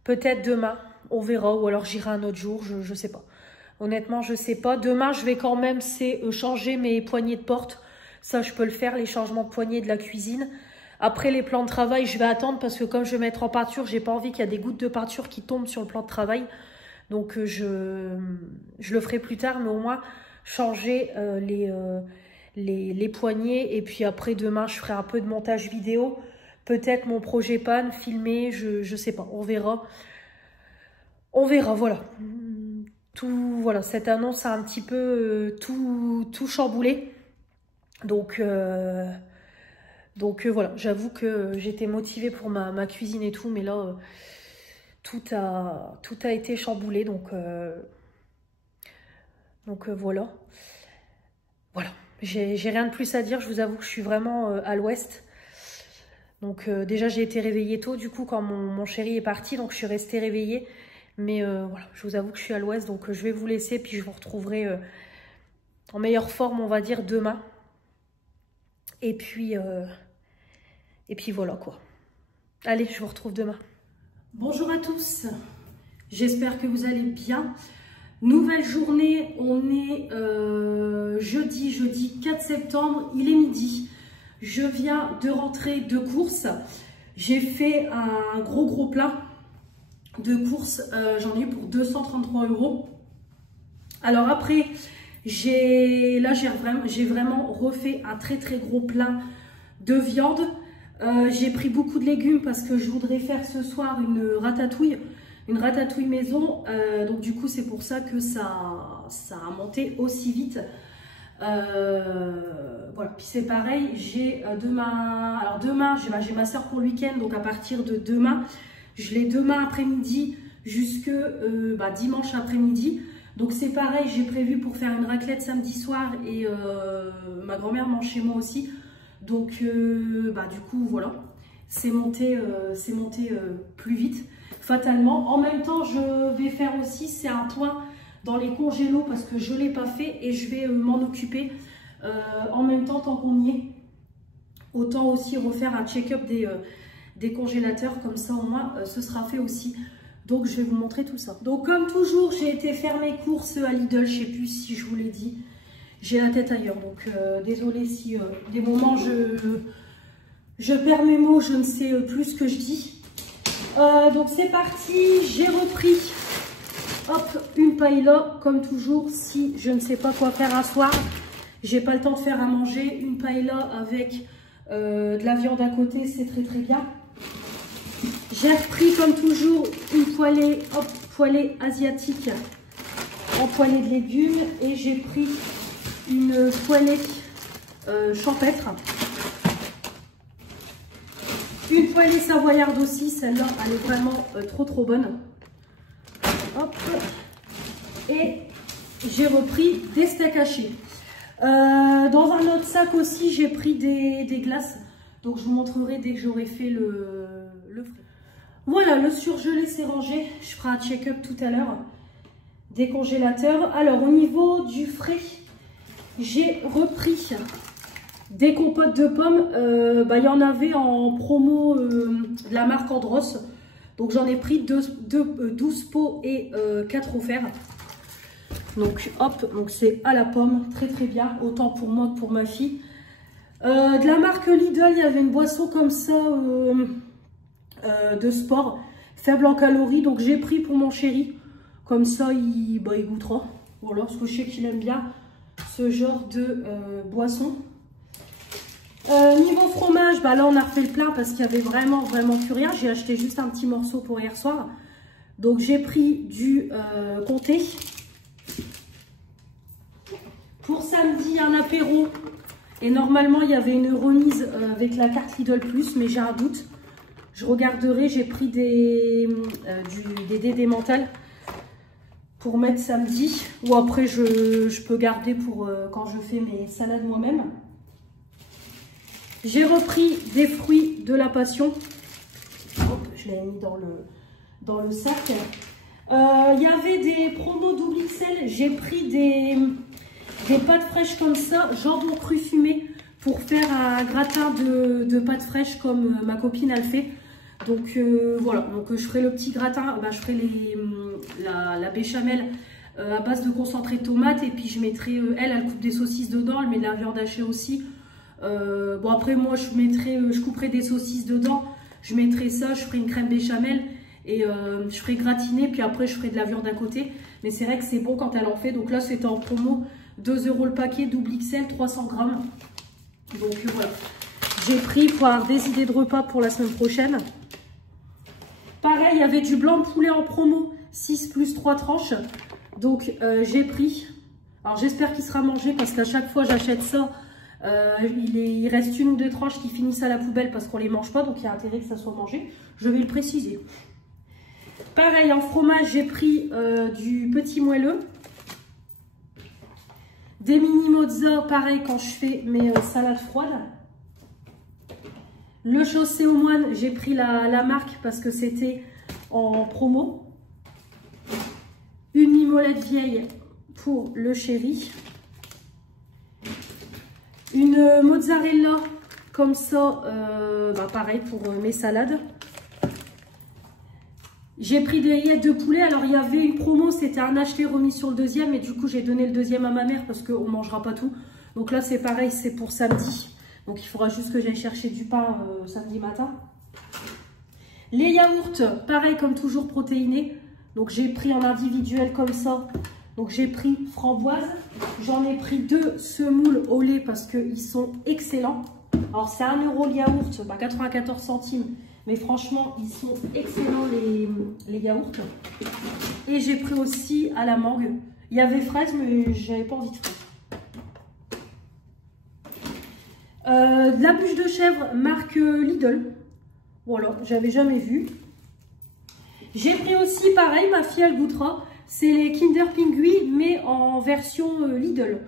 peut-être demain, on verra, ou alors j'irai un autre jour, je sais pas, honnêtement je sais pas. Demain je vais quand même changer mes poignées de porte, ça je peux le faire, les changements de poignées de la cuisine. Après, les plans de travail, je vais attendre parce que comme je vais mettre en peinture, j'ai pas envie qu'il y ait des gouttes de peinture qui tombent sur le plan de travail. Donc, je le ferai plus tard, mais au moins changer les poignées. Et puis après, demain, je ferai un peu de montage vidéo. Peut-être mon projet panne, filmer, je sais pas, on verra. On verra, voilà. Voilà, cette annonce a un petit peu tout chamboulé. Donc voilà, j'avoue que j'étais motivée pour ma cuisine et tout, mais là, tout a été chamboulé, donc voilà. Voilà, j'ai rien de plus à dire, je vous avoue que je suis vraiment à l'ouest. Donc déjà, j'ai été réveillée tôt, du coup, quand mon chéri est parti, donc je suis restée réveillée. Mais voilà, je vous avoue que je suis à l'ouest, donc je vais vous laisser, puis je vous retrouverai en meilleure forme, on va dire, demain. Et puis voilà quoi. Allez, je vous retrouve demain. Bonjour à tous, j'espère que vous allez bien. Nouvelle journée, on est jeudi 4 septembre, il est midi. Je viens de rentrer de course. J'ai fait un gros plat de course, j'en ai eu pour 233 €. Alors après, j'ai vraiment refait un très gros plat de viande. J'ai pris beaucoup de légumes parce que je voudrais faire ce soir une ratatouille maison. Donc du coup, c'est pour ça que ça a monté aussi vite. Voilà, puis c'est pareil, j'ai demain, alors demain j'ai ma soeur pour le week-end, donc à partir de demain, je l'ai demain après-midi jusque dimanche après-midi. Donc c'est pareil, j'ai prévu pour faire une raclette samedi soir et ma grand-mère mange chez moi aussi. Donc du coup voilà. c'est monté plus vite, fatalement. En même temps, je vais faire aussi, c'est un point dans les congélos parce que je ne l'ai pas fait et je vais m'en occuper en même temps tant qu'on y est. Autant aussi refaire un check-up des congélateurs, comme ça au moins ce sera fait aussi. Donc je vais vous montrer tout ça. Donc comme toujours, j'ai été faire mes courses à Lidl, je ne sais plus si je vous l'ai dit. J'ai la tête ailleurs, donc désolée si des moments je perds mes mots, je ne sais plus ce que je dis. Donc c'est parti, j'ai repris hop, une paella, comme toujours, si je ne sais pas quoi faire un soir, j'ai pas le temps de faire à manger, une paella avec de la viande à côté, c'est très très bien. J'ai repris comme toujours une poêlée, hop, poêlée asiatique en poêlée de légumes et j'ai pris une poêlée champêtre. Une poêlée savoyarde aussi, celle-là, elle est vraiment trop bonne. Hop. Et j'ai repris des steaks hachés. Dans un autre sac aussi, j'ai pris des glaces. Donc je vous montrerai dès que j'aurai fait le frais. Voilà, le surgelé c'est rangé. Je ferai un check-up tout à l'heure des congélateurs. Alors au niveau du frais, j'ai repris des compotes de pommes. Il y en avait en promo de la marque Andros. Donc j'en ai pris 12 pots et 4 offerts. Donc hop, donc c'est à la pomme, très très bien, autant pour moi que pour ma fille. De la marque Lidl, il y avait une boisson comme ça de sport, faible en calories. Donc j'ai pris pour mon chéri, comme ça il goûtera. Voilà, parce que je sais qu'il aime bien ce genre de boisson. Niveau fromage, là on a refait le plein parce qu'il y avait vraiment plus rien. J'ai acheté juste un petit morceau pour hier soir. Donc j'ai pris du comté. Pour samedi, un apéro. Et normalement, il y avait une remise avec la carte Lidl Plus, mais j'ai un doute. Je regarderai, j'ai pris des dédés mentales pour mettre samedi. Ou après, je peux garder pour quand je fais mes salades moi-même. J'ai repris des fruits de la passion. Hop, je l'ai mis dans le sac. Il y avait des promos double XL. J'ai pris des pâtes fraîches comme ça, jambon cru fumé, pour faire un gratin de pâtes fraîches comme ma copine elle fait. Donc voilà, donc je ferai le petit gratin, je ferai la béchamel à base de concentré de tomate et puis je mettrai, elle coupe des saucisses dedans, elle met de la viande hachée aussi. Bon après moi je couperai des saucisses dedans, je mettrai ça, je ferai une crème béchamel et je ferai gratiner, puis après je ferai de la viande à côté. Mais c'est vrai que c'est bon quand elle en fait, donc là c'était en promo. 2 € le paquet, double XL, 300 grammes. Donc voilà, j'ai pris pour avoir des idées de repas pour la semaine prochaine. Pareil, il y avait du blanc de poulet en promo, 6 plus 3 tranches. Donc j'ai pris, alors j'espère qu'il sera mangé parce qu'à chaque fois j'achète ça, il reste une ou deux tranches qui finissent à la poubelle parce qu'on ne les mange pas, donc il y a intérêt que ça soit mangé. Je vais le préciser. Pareil, en fromage, j'ai pris du petit moelleux. Des mini mozza, pareil quand je fais mes salades froides. Le chaussé aux moines, j'ai pris la marque parce que c'était en promo. Une mimolette vieille pour le chéri. Une mozzarella comme ça, pareil pour mes salades. J'ai pris des rillettes de poulet. Alors, il y avait une promo, c'était un acheté remis sur le deuxième. Et du coup, j'ai donné le deuxième à ma mère parce qu'on ne mangera pas tout. Donc là, c'est pareil, c'est pour samedi. Donc, il faudra juste que j'aille chercher du pain samedi matin. Les yaourts, pareil, comme toujours, protéinés. Donc, j'ai pris en individuel comme ça. Donc, j'ai pris framboise. J'en ai pris 2 semoules au lait parce qu'ils sont excellents. Alors, c'est 1 € le yaourt, 94 centimes. Mais franchement, ils sont excellents les yaourts. Et j'ai pris aussi à la mangue. Il y avait fraises, mais j'avais pas envie de fraises. De la bûche de chèvre, marque Lidl. Voilà, j'avais jamais vu. J'ai pris aussi, pareil, ma fille elle goûtera. C'est les Kinder Pingui, mais en version Lidl.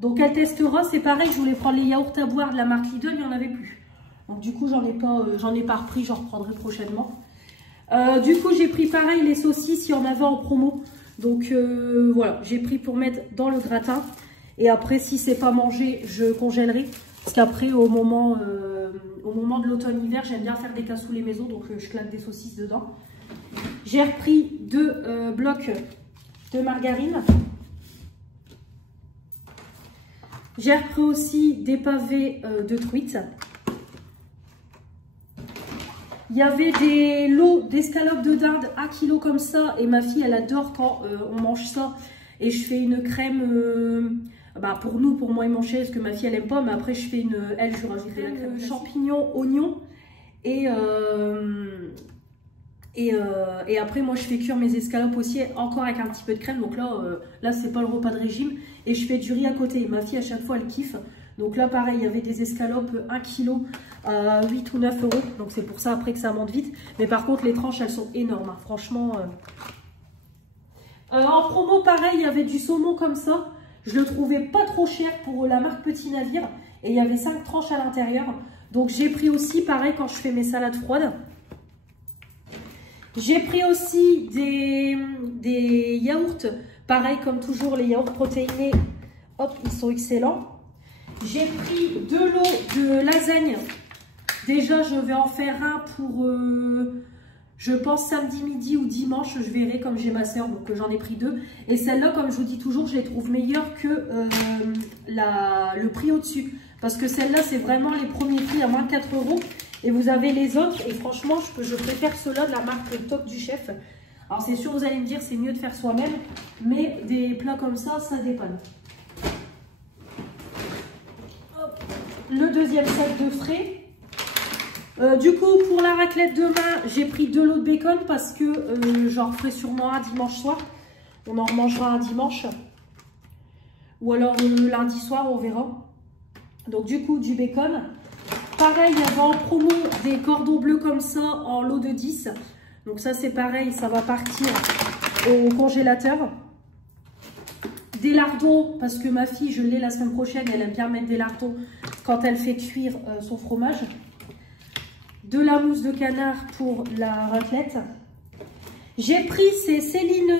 Donc elle testera, c'est pareil, je voulais prendre les yaourts à boire de la marque Lidl, il n'y en avait plus. Donc du coup, j'en ai pas repris, j'en reprendrai prochainement. Du coup, j'ai pris pareil les saucisses, il y en avait en promo. Donc voilà, j'ai pris pour mettre dans le gratin. Et après, si c'est pas mangé, je congèlerai. Parce qu'après, au moment de l'automne-hiver, j'aime bien faire des cassoules maison. Donc je claque des saucisses dedans. J'ai repris 2 blocs de margarine. J'ai repris aussi des pavés de truite. Il y avait des lots d'escalopes de dinde à kilo comme ça. Et ma fille, elle adore quand on mange ça. Et je fais une crème, pour nous, pour moi et mon chéri, parce que ma fille, elle aime pas. Mais après, je fais elle, je rajoute de la crème champignons, oignons. Et après, moi, je fais cuire mes escalopes aussi, encore avec un petit peu de crème. Donc là c'est pas le repas de régime. Et je fais du riz à côté. Ma fille, à chaque fois, elle kiffe. Donc là, pareil, il y avait des escalopes 1 kg à 8 ou 9 euros. Donc c'est pour ça, après, que ça monte vite. Mais par contre, les tranches, elles sont énormes. Hein. Franchement. En promo, pareil, il y avait du saumon comme ça. Je le trouvais pas trop cher pour la marque Petit Navire. Et il y avait 5 tranches à l'intérieur. Donc j'ai pris aussi, pareil, quand je fais mes salades froides. J'ai pris aussi des yaourts, pareil comme toujours les yaourts protéinés, hop, ils sont excellents. J'ai pris 2 lots de lasagne. Déjà, je vais en faire un pour, je pense, samedi midi ou dimanche, je verrai comme j'ai ma soeur, donc j'en ai pris 2. Et celle-là, comme je vous dis toujours, je les trouve meilleures que le prix au-dessus. Parce que celle-là, c'est vraiment les premiers prix à moins de 4 euros. Et vous avez les autres, et franchement, je préfère ceux-là de la marque Top du Chef. Alors c'est sûr, vous allez me dire, c'est mieux de faire soi-même, mais des plats comme ça dépanne. Hop. Le deuxième set de frais. Du coup, pour la raclette demain, j'ai pris 2 lots de bacon parce que j'en referai sûrement un dimanche soir. On en remangera un dimanche. Ou alors lundi soir, on verra. Donc du coup, du bacon. Pareil, il y avait en promo des cordons bleus comme ça en lot de 10. Donc ça, c'est pareil, ça va partir au congélateur. Des lardons, parce que ma fille, je l'ai la semaine prochaine, elle aime bien mettre des lardons quand elle fait cuire son fromage. De la mousse de canard pour la raclette. J'ai pris ces Céline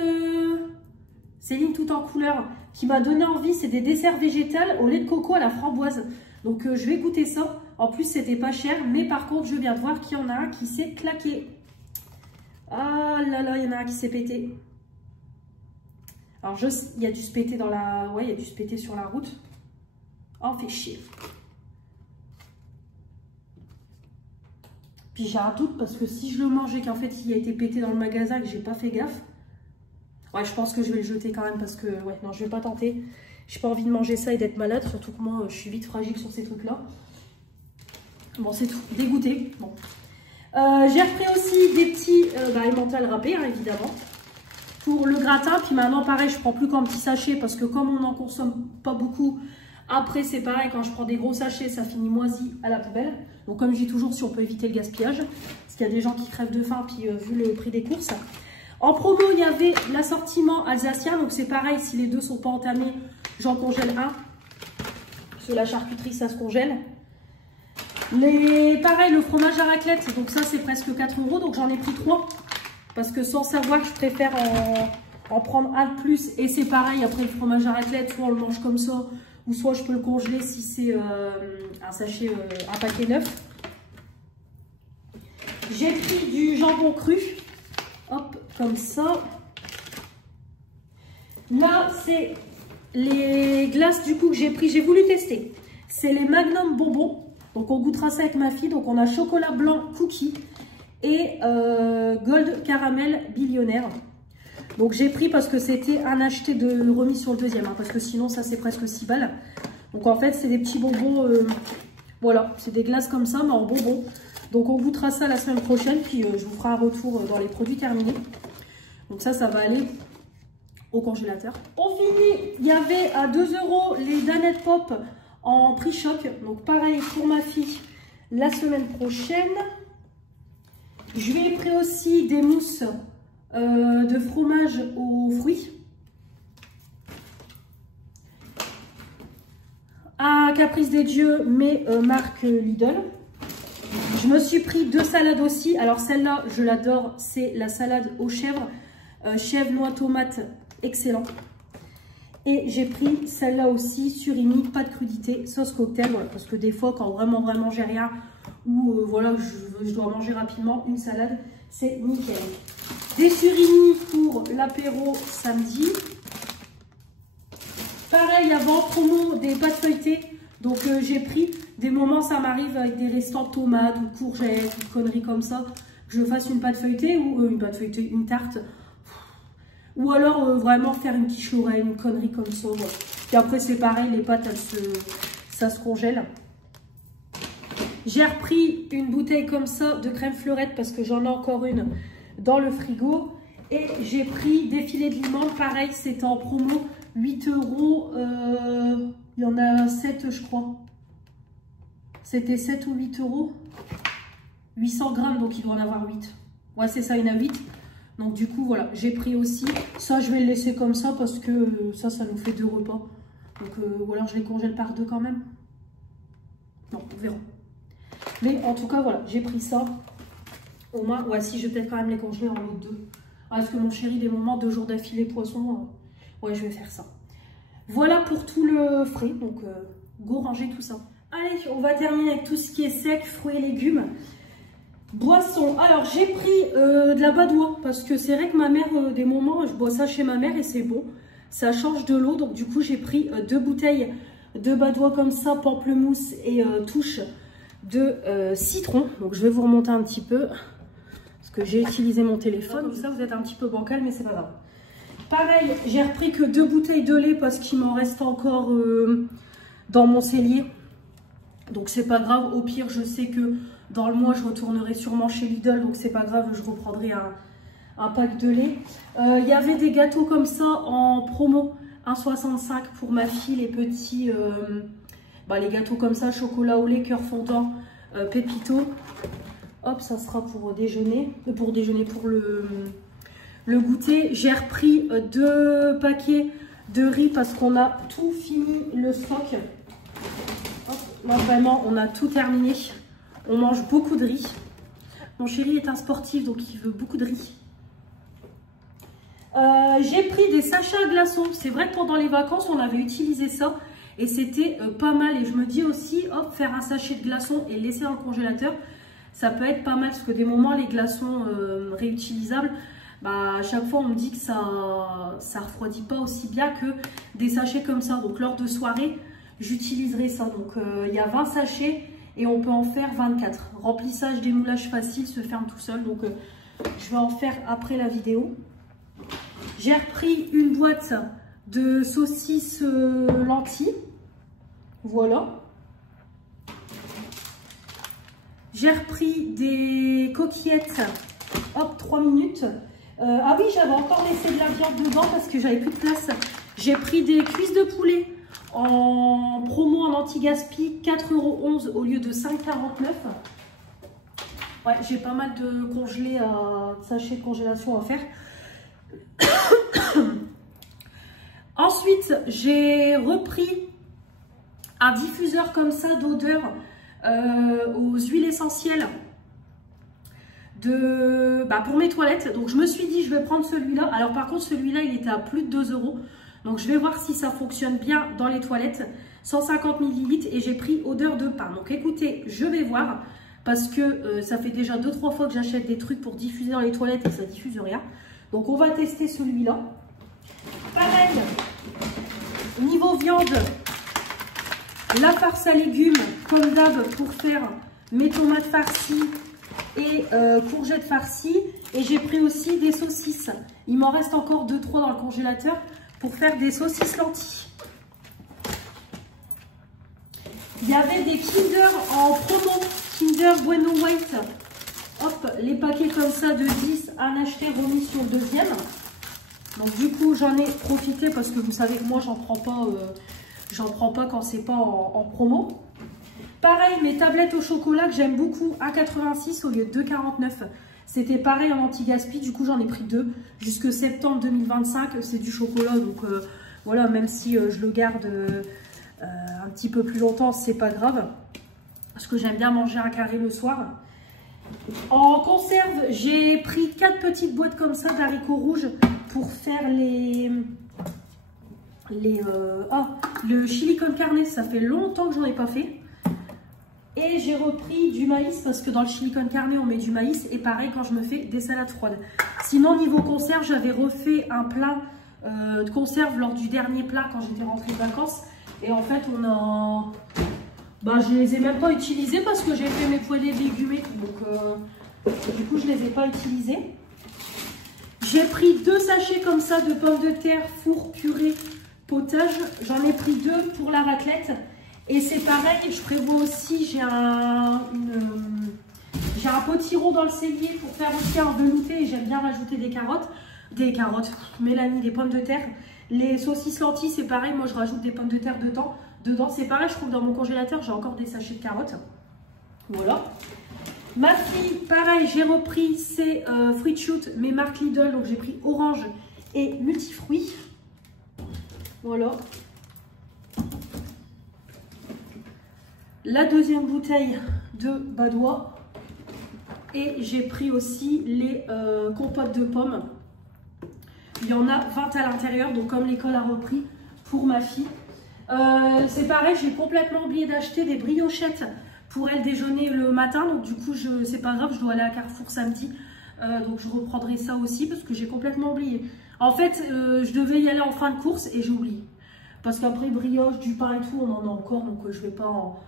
tout en couleur qui m'a donné envie. C'est des desserts végétales au lait de coco à la framboise. Donc je vais goûter ça. En plus, c'était pas cher. Mais par contre, je viens de voir qu'il y en a un qui s'est claqué. Ah là là, il y en a un qui s'est pété. Alors, il y a dû se péter dans la... Ouais, il y a dû se péter sur la route. Oh, fait chier. Puis j'ai un doute parce que si je le mange et qu'en fait, il a été pété dans le magasin et que j'ai pas fait gaffe. Ouais, je pense que je vais le jeter quand même parce que... Ouais, non, je vais pas tenter. J'ai pas envie de manger ça et d'être malade. Surtout que moi, je suis vite fragile sur ces trucs-là. Bon, c'est tout. Dégoûté. Bon. J'ai repris aussi des petits emmental râpés, hein, évidemment, pour le gratin. Puis maintenant, pareil, je prends plus qu'un petit sachet parce que comme on n'en consomme pas beaucoup, après, c'est pareil, quand je prends des gros sachets, ça finit moisi à la poubelle. Donc, comme je dis toujours, si on peut éviter le gaspillage, parce qu'il y a des gens qui crèvent de faim, puis vu le prix des courses. En promo, il y avait l'assortiment alsacien. Donc, c'est pareil, si les deux ne sont pas entamés, j'en congèle un. Parce que la charcuterie, ça se congèle. Pareil, le fromage à raclette, donc ça c'est presque 4 euros, donc j'en ai pris 3. Parce que sans savoir, je préfère en prendre un de plus. Et c'est pareil, après le fromage à raclette, soit on le mange comme ça, ou soit je peux le congeler si c'est un sachet, un paquet neuf. J'ai pris du jambon cru, hop, comme ça. Là, c'est les glaces du coup que j'ai pris, j'ai voulu tester. C'est les Magnum bonbons. Donc on goûtera ça avec ma fille. Donc on a chocolat blanc cookie et gold caramel billionnaire. Donc j'ai pris parce que c'était un acheté de remis sur le deuxième. Hein, parce que sinon ça c'est presque 6 balles. Donc en fait c'est des petits bonbons. Voilà, c'est des glaces comme ça mais en bonbons. Donc on goûtera ça la semaine prochaine. Puis je vous ferai un retour dans les produits terminés. Donc ça va aller au congélateur. On finit. Il y avait à 2 € les Danette Pop en prix choc, donc pareil pour ma fille la semaine prochaine. Je lui ai pris aussi des mousses de fromage aux fruits à Caprice des Dieux, mais marque Lidl. Je me suis pris 2 salades aussi. Alors celle-là, je l'adore. C'est la salade aux chèvres. Chèvre, noix, tomate, excellent. Et j'ai pris celle-là aussi, surimi, pas de crudité, sauce cocktail. Voilà, parce que des fois, quand vraiment j'ai rien, ou voilà, je dois manger rapidement, une salade, c'est nickel. Des surimi pour l'apéro samedi. Pareil, avant promo des pâtes feuilletées. Donc j'ai pris, des moments ça m'arrive avec des restants de tomates ou de courgettes, ou de conneries comme ça, que je fasse une pâte feuilletée ou une tarte. Ou alors vraiment faire une quiche Lorraine, une connerie comme ça. Voilà. Et après c'est pareil, les pâtes ça se congèle. J'ai repris une bouteille comme ça de crème fleurette parce que j'en ai encore une dans le frigo. Et j'ai pris des filets de limon, pareil, c'était en promo, 8 €. Il y en a 7 je crois. C'était 7 ou 8 €. 800 grammes, donc il doit en avoir 8. Ouais, c'est ça, il y en a 8. Donc du coup, voilà, j'ai pris aussi. Ça, je vais le laisser comme ça parce que ça nous fait 2 repas. Donc ou alors je les congèle par 2 quand même. Non, on verra. Mais en tout cas, voilà, j'ai pris ça. Au moins, ouais, si, je vais peut-être quand même les congeler en lot 2. Parce que mon chéri, des moments, 2 jours d'affilée poisson, ouais, je vais faire ça. Voilà pour tout le frais. Donc, go ranger tout ça. Allez, on va terminer avec tout ce qui est sec, fruits et légumes. Boisson. Alors, j'ai pris de la badoie. Parce que c'est vrai que ma mère, des moments, je bois ça chez ma mère et c'est bon. Ça change de l'eau. Donc, du coup, j'ai pris 2 bouteilles de badoie comme ça, pamplemousse et touche de citron. Donc, je vais vous remonter un petit peu. Parce que j'ai utilisé mon téléphone. Comme ça, vous êtes un petit peu bancal, mais c'est pas grave. Pareil, j'ai repris que 2 bouteilles de lait parce qu'il m'en reste encore dans mon cellier. Donc c'est pas grave, au pire je sais que dans le mois je retournerai sûrement chez Lidl, donc c'est pas grave, je reprendrai un pack de lait. Il y avait des gâteaux comme ça en promo, 1,65 pour ma fille, les petits, les gâteaux comme ça, chocolat au lait, cœur fondant, pépito. Hop, ça sera pour déjeuner, pour le goûter. J'ai repris 2 paquets de riz parce qu'on a tout fini le stock. Hop, là vraiment on a tout terminé. On mange beaucoup de riz. Mon chéri est un sportif donc il veut beaucoup de riz. J'ai pris des sachets à glaçons. C'est vrai que pendant les vacances on avait utilisé ça et c'était pas mal. Et je me dis aussi, hop, faire un sachet de glaçons et le laisser dans le congélateur, ça peut être pas mal parce que des moments les glaçons réutilisables, à chaque fois on me dit que ça refroidit pas aussi bien que des sachets comme ça. Donc lors de soirée j'utiliserai ça. Donc il y a 20 sachets et on peut en faire 24. Remplissage, démoulage facile, se ferme tout seul. Donc je vais en faire après la vidéo. J'ai repris une boîte de saucisses lentilles. Voilà. J'ai repris des coquillettes. Hop, 3 minutes. Ah oui, j'avais encore laissé de la viande dedans parce que j'avais plus de place. J'ai pris des cuisses de poulet en promo en anti-gaspi, 4,11 € au lieu de 5,49 €. Ouais, j'ai pas mal de congelés à sachets de congélation à faire. Ensuite, j'ai repris un diffuseur comme ça d'odeur aux huiles essentielles pour mes toilettes. Donc je me suis dit je vais prendre celui-là. Alors par contre celui-là il était à plus de 2 €. Donc je vais voir si ça fonctionne bien dans les toilettes. 150 ml et j'ai pris odeur de pain. Donc écoutez, je vais voir parce que ça fait déjà 2-3 fois que j'achète des trucs pour diffuser dans les toilettes et ça diffuse rien. Donc on va tester celui-là. Pareil, niveau viande, la farce à légumes comme d'hab pour faire mes tomates farcies et courgettes farcies. Et j'ai pris aussi des saucisses. Il m'en reste encore 2-3 dans le congélateur pour faire des saucisses lentilles. Il y avait des Kinder en promo, Kinder Bueno White. Hop, les paquets comme ça de 10, un acheté remis sur le deuxième. Donc du coup j'en ai profité parce que vous savez que moi j'en prends pas quand c'est pas en promo. Pareil, mes tablettes au chocolat que j'aime beaucoup, 1,86 € au lieu de 2,49 €. C'était pareil en anti-gaspi, du coup j'en ai pris 2 jusque septembre 2025. C'est du chocolat, donc voilà, même si je le garde un petit peu plus longtemps, c'est pas grave. Parce que j'aime bien manger un carré le soir. En conserve, j'ai pris 4 petites boîtes comme ça d'haricots rouges pour faire le chili con carne. Ça fait longtemps que j'en ai pas fait. Et j'ai repris du maïs parce que dans le chili con carne, on met du maïs. Et pareil quand je me fais des salades froides. Sinon, niveau conserve, j'avais refait un plat de conserve lors du dernier plat quand j'étais rentrée de vacances. Et en fait, je les ai même pas utilisés parce que j'ai fait mes poêlés légumes. Donc, du coup, je les ai pas utilisés. J'ai pris 2 sachets comme ça de pommes de terre, four, purée, potage. J'en ai pris 2 pour la raclette. Et c'est pareil, je prévois aussi, j'ai un potiron dans le cellier pour faire aussi un velouté. Et j'aime bien rajouter des carottes, Mélanie, des pommes de terre. Les saucisses lentilles, c'est pareil, moi je rajoute des pommes de terre dedans. C'est pareil, je trouve que dans mon congélateur, j'ai encore des sachets de carottes. Voilà. Ma fille, pareil, j'ai repris ses fruit shoot, mes marques Lidl. Donc j'ai pris orange et multifruits. Voilà. La deuxième bouteille de Badois. Et j'ai pris aussi les compotes de pommes. Il y en a 20 à l'intérieur, donc comme l'école a repris pour ma fille. C'est pareil, j'ai complètement oublié d'acheter des briochettes pour elle déjeuner le matin. Donc du coup, c'est pas grave, je dois aller à Carrefour samedi. Donc je reprendrai ça aussi parce que j'ai complètement oublié. En fait, je devais y aller en fin de course et j'ai oublié. Parce qu'après, brioche, du pain et tout, on en a encore, donc je vais pas en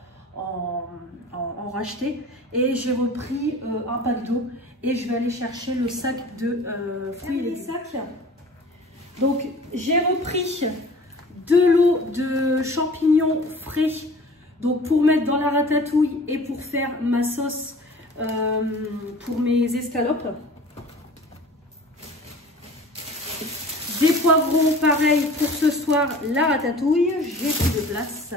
racheter. Et j'ai repris un pack d'eau et je vais aller chercher le sac de fruits et légumes. Donc j'ai repris de l'eau de champignons frais, donc pour mettre dans la ratatouille et pour faire ma sauce pour mes escalopes. Des poivrons, pareil pour ce soir, la ratatouille. J'ai pris de place.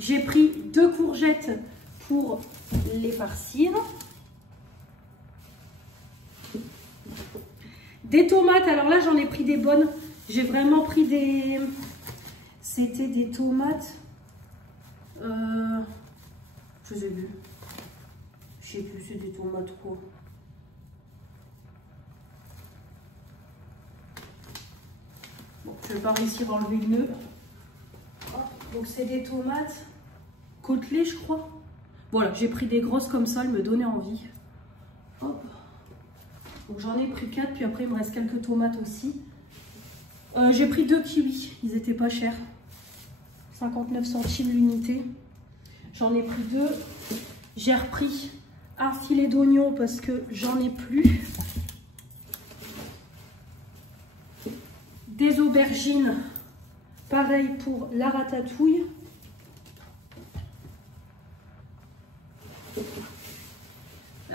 J'ai pris 2 courgettes pour les farcir. Des tomates, alors là j'en ai pris des bonnes. J'ai vraiment pris des... C'était des tomates. Je les ai vues. Je sais plus, c'est des tomates quoi. Bon, je vais pas réussir à enlever le nœud. Donc c'est des tomates côtelées, je crois. Voilà, j'ai pris des grosses comme ça, elles me donnaient envie. Hop. Donc j'en ai pris 4, puis après il me reste quelques tomates aussi. J'ai pris 2 kiwis, ils étaient pas chers. 59 centimes l'unité. J'en ai pris 2. J'ai repris un filet d'oignon parce que j'en ai plus. Des aubergines, pareil pour la ratatouille.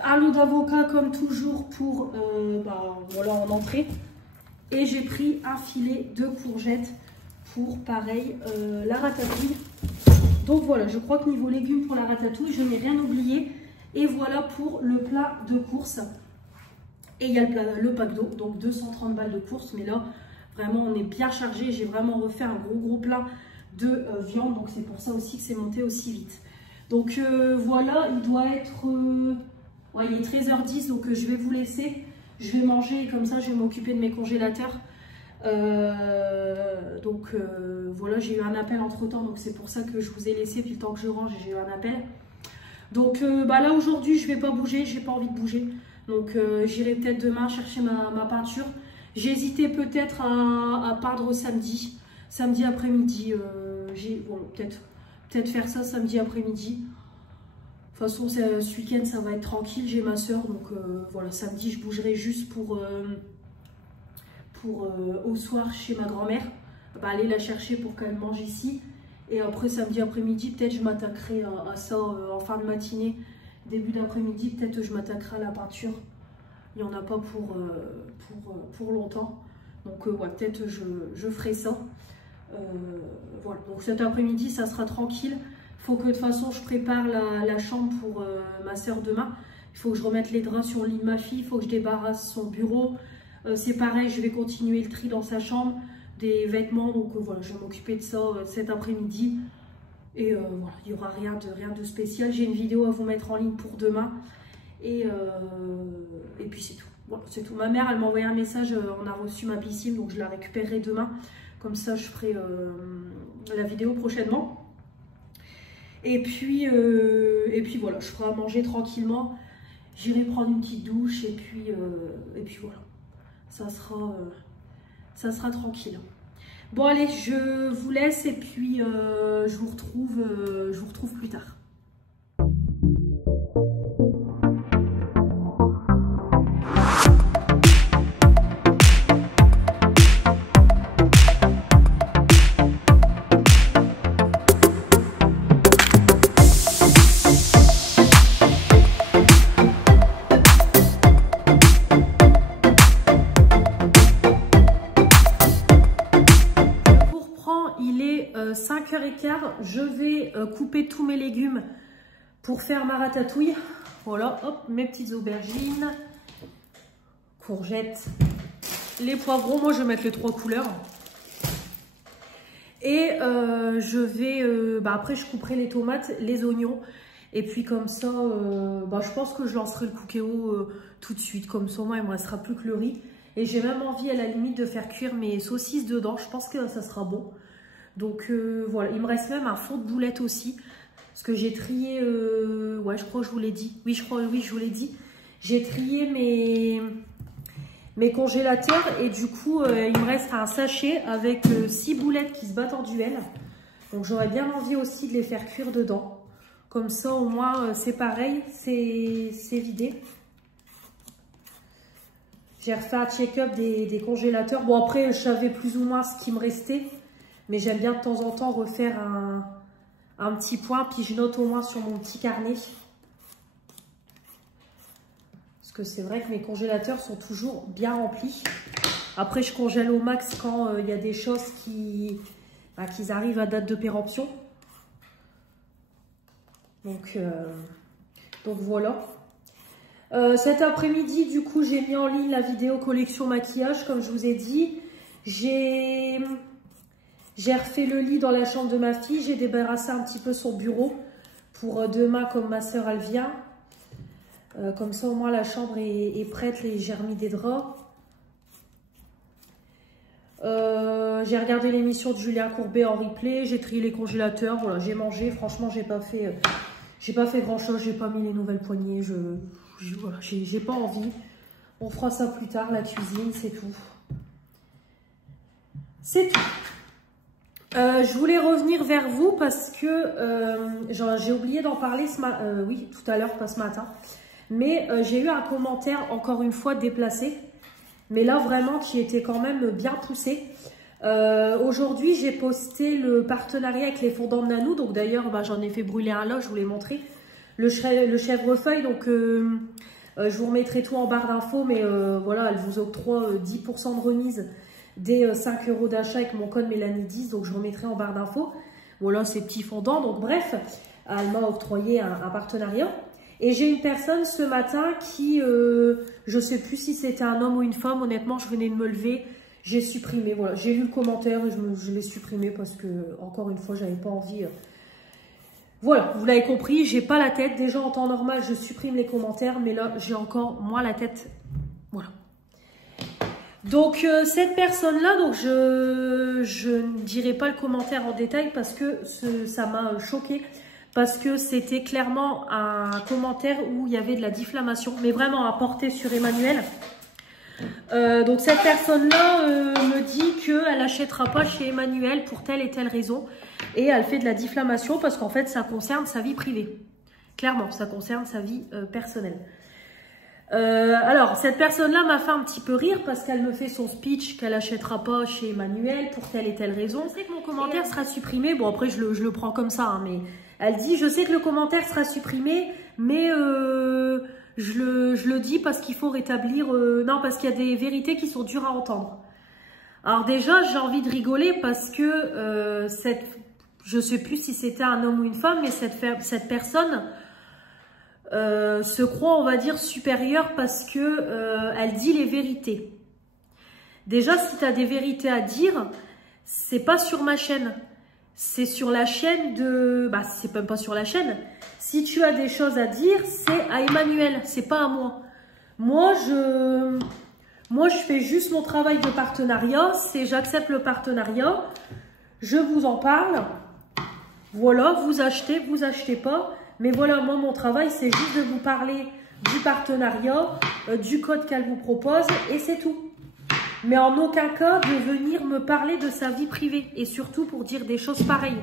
Un lot d'avocat comme toujours pour voilà, en entrée. Et j'ai pris un filet de courgettes pour pareil la ratatouille. Donc voilà, je crois que niveau légumes pour la ratatouille, je n'ai rien oublié. Et voilà pour le plat de course. Et il y a le pack d'eau, donc 230 balles de course. Mais là, vraiment, on est bien chargé. J'ai vraiment refait un gros plat de viande. Donc c'est pour ça aussi que c'est monté aussi vite. Donc voilà, il doit être... ouais, il est 13h10, donc je vais vous laisser. Je vais manger et comme ça, je vais m'occuper de mes congélateurs. Voilà, j'ai eu un appel entre temps, donc c'est pour ça que je vous ai laissé. Puis le temps que je range, j'ai eu un appel. Donc là aujourd'hui, je vais pas bouger, j'ai pas envie de bouger. Donc j'irai peut-être demain chercher ma peinture. J'ai hésité peut-être à peindre samedi après-midi. Bon, peut-être faire ça samedi après-midi. De toute façon, ce week-end, ça va être tranquille. J'ai ma soeur, donc voilà, samedi, je bougerai juste pour au soir chez ma grand-mère. Aller la chercher pour qu'elle mange ici. Et après, samedi après-midi, peut-être je m'attaquerai à ça en fin de matinée, début d'après-midi. Peut-être je m'attaquerai à la peinture. Il n'y en a pas pour longtemps. Donc, ouais, peut-être je ferai ça. Voilà, donc cet après-midi, ça sera tranquille. Il faut que de toute façon, je prépare la chambre pour ma soeur demain. Il faut que je remette les draps sur le lit de ma fille. Il faut que je débarrasse son bureau. C'est pareil, je vais continuer le tri dans sa chambre, des vêtements. Donc voilà, je vais m'occuper de ça cet après-midi. Et voilà, il n'y aura rien de spécial. J'ai une vidéo à vous mettre en ligne pour demain. Et puis c'est tout. Voilà, c'est tout. Ma mère, elle m'a envoyé un message, on a reçu ma piscine, donc je la récupérerai demain. Comme ça, je ferai la vidéo prochainement. Et puis voilà, je ferai à manger tranquillement. J'irai prendre une petite douche et puis voilà. Ça sera tranquille. Bon allez, je vous laisse et puis je vous retrouve plus tard. Il est 5h15, je vais couper tous mes légumes pour faire ma ratatouille. Voilà, hop, mes petites aubergines, courgettes, les poivrons. Moi, je vais mettre les 3 couleurs. Et je vais, après, je couperai les tomates, les oignons. Et puis comme ça, je pense que je lancerai le cookéo tout de suite. Comme ça, moi, il me restera plus que le riz. Et j'ai même envie, à la limite, de faire cuire mes saucisses dedans. Je pense que ça sera bon. Donc voilà, il me reste même un fond de boulettes aussi. Parce que j'ai trié, ouais, je crois que je vous l'ai dit. Oui, je vous l'ai dit. J'ai trié mes congélateurs et du coup, il me reste un sachet avec 6 boulettes qui se battent en duel. Donc j'aurais bien envie aussi de les faire cuire dedans. Comme ça, au moins, c'est pareil, c'est vidé. J'ai refait un check-up des congélateurs. Bon, après, je savais plus ou moins ce qui me restait. Mais j'aime bien de temps en temps refaire un petit point. Puis je note au moins sur mon petit carnet. Parce que c'est vrai que mes congélateurs sont toujours bien remplis. Après, je congèle au max quand il y a des choses qui arrivent à date de péremption. Donc voilà. Cet après-midi, du coup, j'ai mis en ligne la vidéo collection maquillage, comme je vous ai dit. J'ai refait le lit dans la chambre de ma fille. J'ai débarrassé un petit peu son bureau pour demain, comme ma soeur elle vient. Comme ça, au moins, la chambre est prête. J'ai remis des draps. J'ai regardé l'émission de Julien Courbet en replay. J'ai trié les congélateurs. Voilà, j'ai mangé. Franchement, j'ai pas fait grand chose. J'ai pas mis les nouvelles poignées. Voilà, j'ai pas envie. On fera ça plus tard, la cuisine, c'est tout. C'est tout. Je voulais revenir vers vous parce que j'ai oublié d'en parler oui, tout à l'heure, pas ce matin. Mais j'ai eu un commentaire, encore une fois, déplacé. Mais là, vraiment, qui était quand même bien poussé. Aujourd'hui, j'ai posté le partenariat avec les fondants de Nanou. Donc d'ailleurs, j'en ai fait brûler un là, je vous l'ai montré. Le chèvrefeuille, donc je vous remettrai tout en barre d'infos. Mais voilà, elle vous octroie 10% de remise des 5 € d'achat avec mon code Mélanie10, donc je remettrai en barre d'infos. Voilà, ces petits fondants. Donc bref, elle m'a octroyé un partenariat. Et j'ai une personne ce matin qui, je sais plus si c'était un homme ou une femme, honnêtement, je venais de me lever, j'ai supprimé. Voilà, j'ai lu le commentaire et je l'ai supprimé parce que, encore une fois, j'avais pas envie. Voilà, vous l'avez compris, j'ai pas la tête. Déjà en temps normal, je supprime les commentaires, mais là, j'ai encore moins la tête. Voilà. Donc cette personne-là, donc je ne dirai pas le commentaire en détail parce que ça m'a choqué, parce que c'était clairement un commentaire où il y avait de la diffamation, mais vraiment à porter sur Emmanuel. Donc cette personne-là me dit qu'elle n'achètera pas chez Emmanuel pour telle et telle raison, et elle fait de la diffamation parce qu'en fait ça concerne sa vie privée. Clairement, ça concerne sa vie personnelle. Alors, cette personne-là m'a fait un petit peu rire parce qu'elle me fait son speech qu'elle n'achètera pas chez Emmanuel pour telle et telle raison. Je sais que mon commentaire sera supprimé. Bon, après, je le prends comme ça, hein, mais elle dit, je sais que le commentaire sera supprimé, mais je le dis parce qu'il faut rétablir... non, parce qu'il y a des vérités qui sont dures à entendre. Alors déjà, j'ai envie de rigoler parce que je ne sais plus si c'était un homme ou une femme, mais cette personne... se croit, on va dire, supérieure parce que elle dit les vérités. Déjà, si tu as des vérités à dire, c'est pas sur ma chaîne. c'est sur la chaîne de... Bah, c'est même pas sur la chaîne. Si tu as des choses à dire, c'est à Emmanuel, c'est pas à moi. Moi, je fais juste mon travail de partenariat. C'est j'accepte le partenariat, je vous en parle. Voilà, vous achetez pas. Mais voilà, moi, mon travail, c'est juste de vous parler du partenariat, du code qu'elle vous propose, et c'est tout. Mais en aucun cas de venir me parler de sa vie privée. Et surtout pour dire des choses pareilles.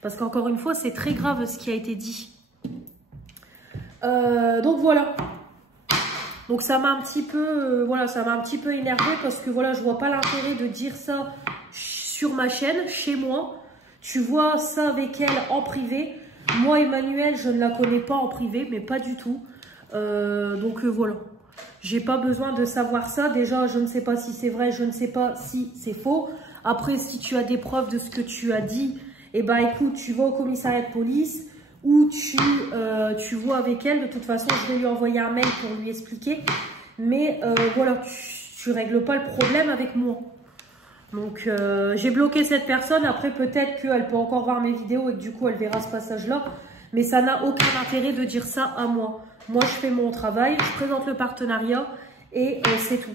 Parce qu'encore une fois, c'est très grave ce qui a été dit. Donc voilà. Donc ça m'a un petit peu, voilà, ça m'a un petit peu énervé parce que voilà, je vois pas l'intérêt de dire ça sur ma chaîne, chez moi. Tu vois ça avec elle en privé. Moi, Emmanuel, je ne la connais pas en privé, mais pas du tout. Donc voilà. J'ai pas besoin de savoir ça. Déjà, je ne sais pas si c'est vrai, je ne sais pas si c'est faux. Après, si tu as des preuves de ce que tu as dit, eh ben écoute, tu vas au commissariat de police ou tu vois avec elle. De toute façon, je vais lui envoyer un mail pour lui expliquer. Mais voilà, tu règles pas le problème avec moi. Donc, j'ai bloqué cette personne. Après, peut-être qu'elle peut encore voir mes vidéos et que du coup, elle verra ce passage-là. Mais ça n'a aucun intérêt de dire ça à moi. Moi, je fais mon travail, je présente le partenariat et c'est tout.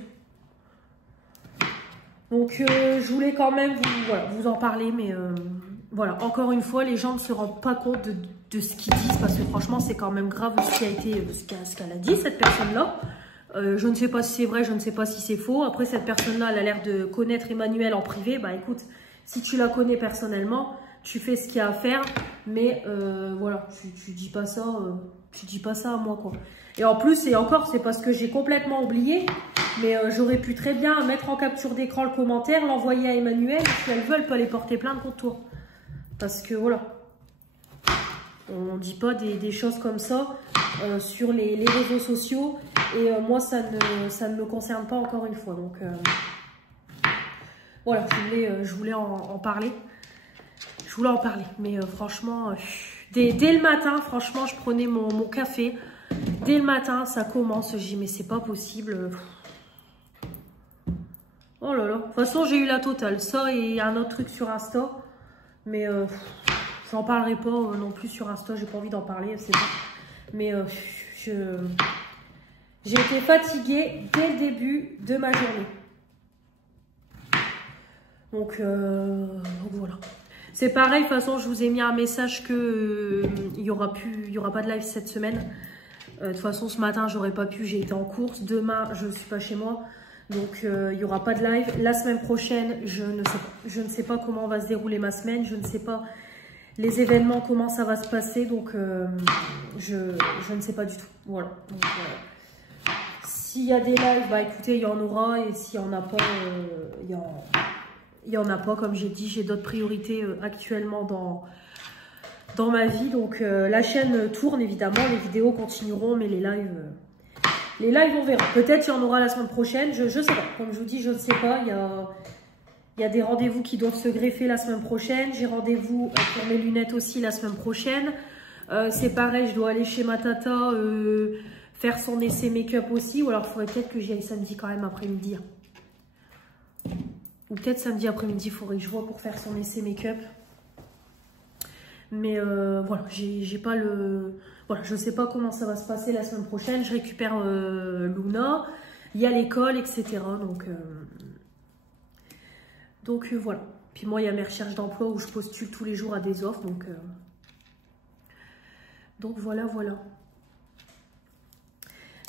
Donc, je voulais quand même vous en parler. Mais voilà, encore une fois, les gens ne se rendent pas compte de ce qu'ils disent. Parce que franchement, c'est quand même grave ce qu'elle a dit, cette personne-là. Je ne sais pas si c'est vrai, je ne sais pas si c'est faux. Après, cette personne-là, elle a l'air de connaître Emmanuel en privé. Bah écoute, si tu la connais personnellement, tu fais ce qu'il y a à faire. Mais voilà, tu dis pas ça, à moi, quoi. Et en plus, et encore, c'est parce que j'ai complètement oublié. Mais j'aurais pu très bien mettre en capture d'écran le commentaire, l'envoyer à Emmanuel. Si elle veut, elle peut aller porter plainte contre toi. Parce que voilà, on ne dit pas des choses comme ça sur les réseaux sociaux. Et moi, ça ne me concerne pas encore une fois. Donc, voilà, je voulais en parler. Je voulais en parler. Mais franchement, dès le matin, franchement, je prenais mon café. Dès le matin, ça commence. Je dis, mais c'est pas possible. Oh là là. De toute façon, j'ai eu la totale. Ça et un autre truc sur Insta. Mais j'en parlerai pas non plus sur Insta. J'ai pas envie d'en parler. C'est bon. Mais j'ai été fatiguée dès le début de ma journée. Donc voilà. C'est pareil, de toute façon, je vous ai mis un message que il y aura pas de live cette semaine. De toute façon, ce matin, j'aurais pas pu, j'ai été en course. Demain, je ne suis pas chez moi. Donc, il n'y aura pas de live. La semaine prochaine, je ne sais pas comment va se dérouler ma semaine. Je ne sais pas les événements, comment ça va se passer. Donc, je ne sais pas du tout. Voilà. Donc, s'il y a des lives, bah écoutez, il y en aura. Et s'il n'y en a pas, il y en a pas. Comme j'ai dit, j'ai d'autres priorités actuellement dans ma vie. Donc, la chaîne tourne, évidemment. Les vidéos continueront, mais les lives, on verra. Peut-être il y en aura la semaine prochaine. Je sais pas. Comme je vous dis, je ne sais pas. Il y a des rendez-vous qui doivent se greffer la semaine prochaine. J'ai rendez-vous pour mes lunettes aussi la semaine prochaine. C'est pareil, je dois aller chez ma tata faire son essai make-up aussi. Ou alors, il faudrait peut-être que j'y aille samedi quand même après-midi. Ou peut-être samedi après-midi, il faudrait que je vois pour faire son essai make-up. Mais voilà, j'ai pas le... Voilà, je sais pas comment ça va se passer la semaine prochaine. Je récupère Luna, il y a l'école, etc. Donc voilà. Puis moi, il y a mes recherches d'emploi où je postule tous les jours à des offres. Donc voilà.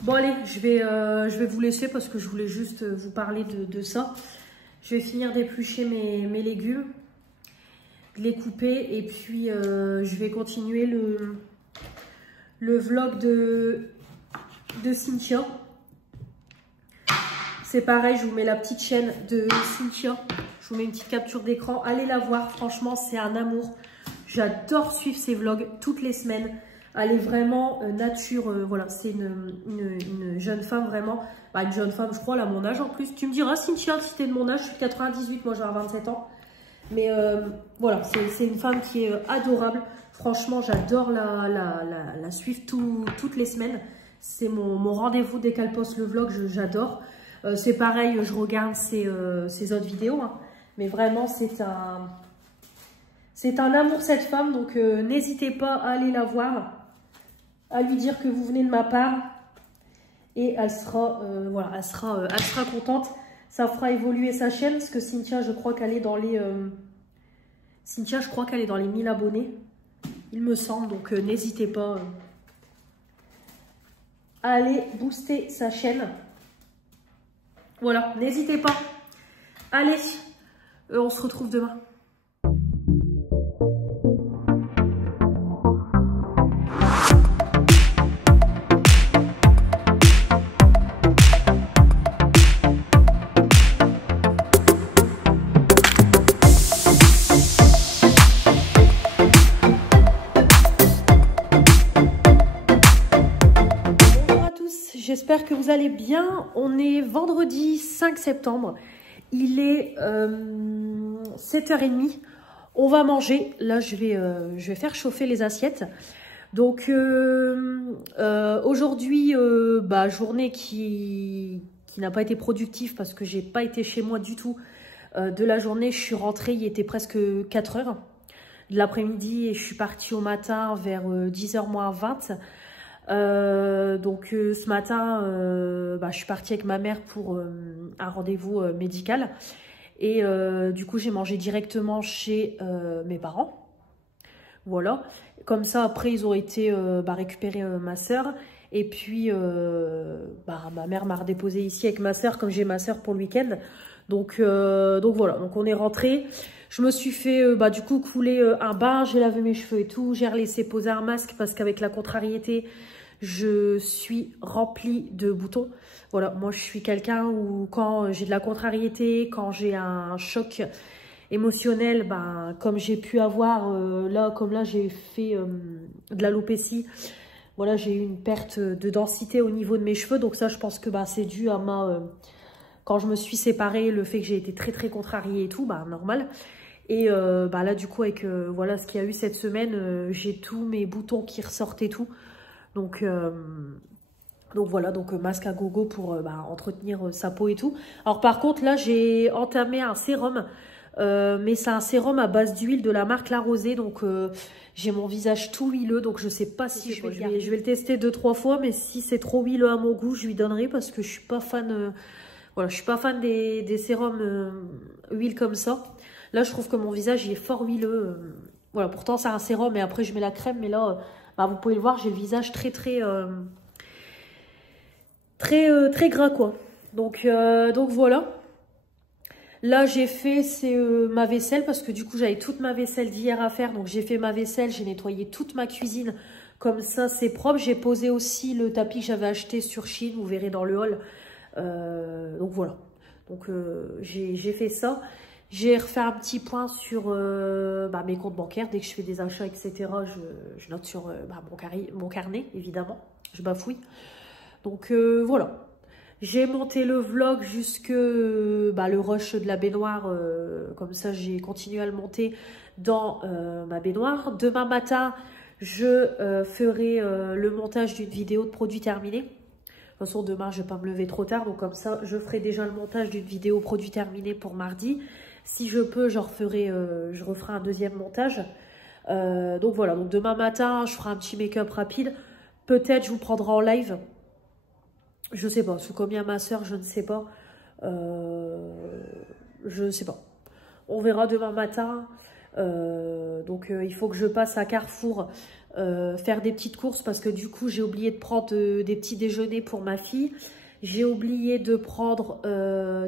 Bon allez, je vais vous laisser parce que je voulais juste vous parler de ça. Je vais finir d'éplucher mes légumes, de les couper et puis je vais continuer le vlog de Cynthia. C'est pareil, je vous mets la petite chaîne de Cynthia. Je vous mets une petite capture d'écran. Allez la voir, franchement, c'est un amour. J'adore suivre ses vlogs toutes les semaines. Elle est vraiment nature. Voilà, c'est une jeune femme vraiment. Bah, une jeune femme, je crois, elle a mon âge en plus. Tu me diras, Cynthia, si t'es de mon âge, je suis de 98, moi j'ai 27 ans. Mais voilà, c'est une femme qui est adorable. Franchement, j'adore la suivre toutes les semaines. C'est mon rendez-vous dès qu'elle poste le vlog, j'adore. C'est pareil, je regarde ses autres vidéos. Hein. Mais vraiment, C'est un amour cette femme, donc n'hésitez pas à aller la voir, à lui dire que vous venez de ma part. Et elle sera, voilà, elle sera contente. Ça fera évoluer sa chaîne, parce que Cynthia, je crois qu'elle est dans les... Cynthia, je crois qu'elle est dans les 1000 abonnés, il me semble. Donc n'hésitez pas à aller booster sa chaîne. Voilà, n'hésitez pas. Allez, on se retrouve demain. J'espère que vous allez bien. On est vendredi 5 septembre. Il est 7h30. On va manger. Là, je vais faire chauffer les assiettes. Donc, aujourd'hui, journée qui n'a pas été productive parce que j'ai pas été chez moi du tout de la journée. Je suis rentrée, il était presque 4 heures de l'après-midi et je suis partie au matin vers 10h moins 20. Ce matin, je suis partie avec ma mère pour un rendez-vous médical et du coup j'ai mangé directement chez mes parents. Voilà, comme ça après ils ont été récupérer ma soeur et puis ma mère m'a redéposé ici avec ma soeur comme j'ai ma soeur pour le week-end. Donc voilà, donc on est rentré. Je me suis fait du coup couler un bain, j'ai lavé mes cheveux et tout, j'ai laissé poser un masque parce qu'avec la contrariété, je suis remplie de boutons. Voilà, moi je suis quelqu'un où quand j'ai de la contrariété, quand j'ai un choc émotionnel, comme j'ai pu avoir, comme là j'ai fait de l'alopécie, voilà, j'ai eu une perte de densité au niveau de mes cheveux. Donc ça je pense que c'est dû à quand je me suis séparée, le fait que j'ai été très très contrariée et tout, normal. Et là du coup avec voilà ce qu'il y a eu cette semaine, j'ai tous mes boutons qui ressortent et tout. Donc voilà, donc masque à gogo pour entretenir sa peau et tout. Alors par contre là j'ai entamé un sérum, mais c'est un sérum à base d'huile de la marque La Rosée. Donc j'ai mon visage tout huileux, donc je sais pas si je vais le tester 2-3 fois, mais si c'est trop huileux à mon goût, je lui donnerai parce que je suis pas fan. Voilà, je suis pas fan des sérums huile comme ça. Là je trouve que mon visage il est fort huileux. Voilà, pourtant c'est un sérum et après je mets la crème, mais là vous pouvez le voir, j'ai le visage très gras quoi. Donc voilà. Là j'ai fait ma vaisselle parce que du coup j'avais toute ma vaisselle d'hier à faire. Donc j'ai fait ma vaisselle, j'ai nettoyé toute ma cuisine. Comme ça c'est propre. J'ai posé aussi le tapis que j'avais acheté sur Shein, vous verrez dans le haul. Donc voilà. Donc j'ai fait ça. J'ai refait un petit point sur mes comptes bancaires. Dès que je fais des achats, etc., je note sur mon carnet, évidemment. Je bafouille. Donc voilà. J'ai monté le vlog jusque le rush de la baignoire. Comme ça, j'ai continué à le monter dans ma baignoire. Demain matin, je ferai le montage d'une vidéo de produit terminé. De toute façon, demain, je ne vais pas me lever trop tard. Donc comme ça, je ferai déjà le montage d'une vidéo produit terminé pour mardi. Si je peux, je referai un deuxième montage. Donc voilà, donc demain matin, je ferai un petit make-up rapide. Peut-être je vous prendrai en live. Je sais pas, sous combien ma soeur, je ne sais pas. Je sais pas. On verra demain matin. Il faut que je passe à Carrefour faire des petites courses parce que du coup, j'ai oublié de prendre des petits déjeuners pour ma fille. J'ai oublié de prendre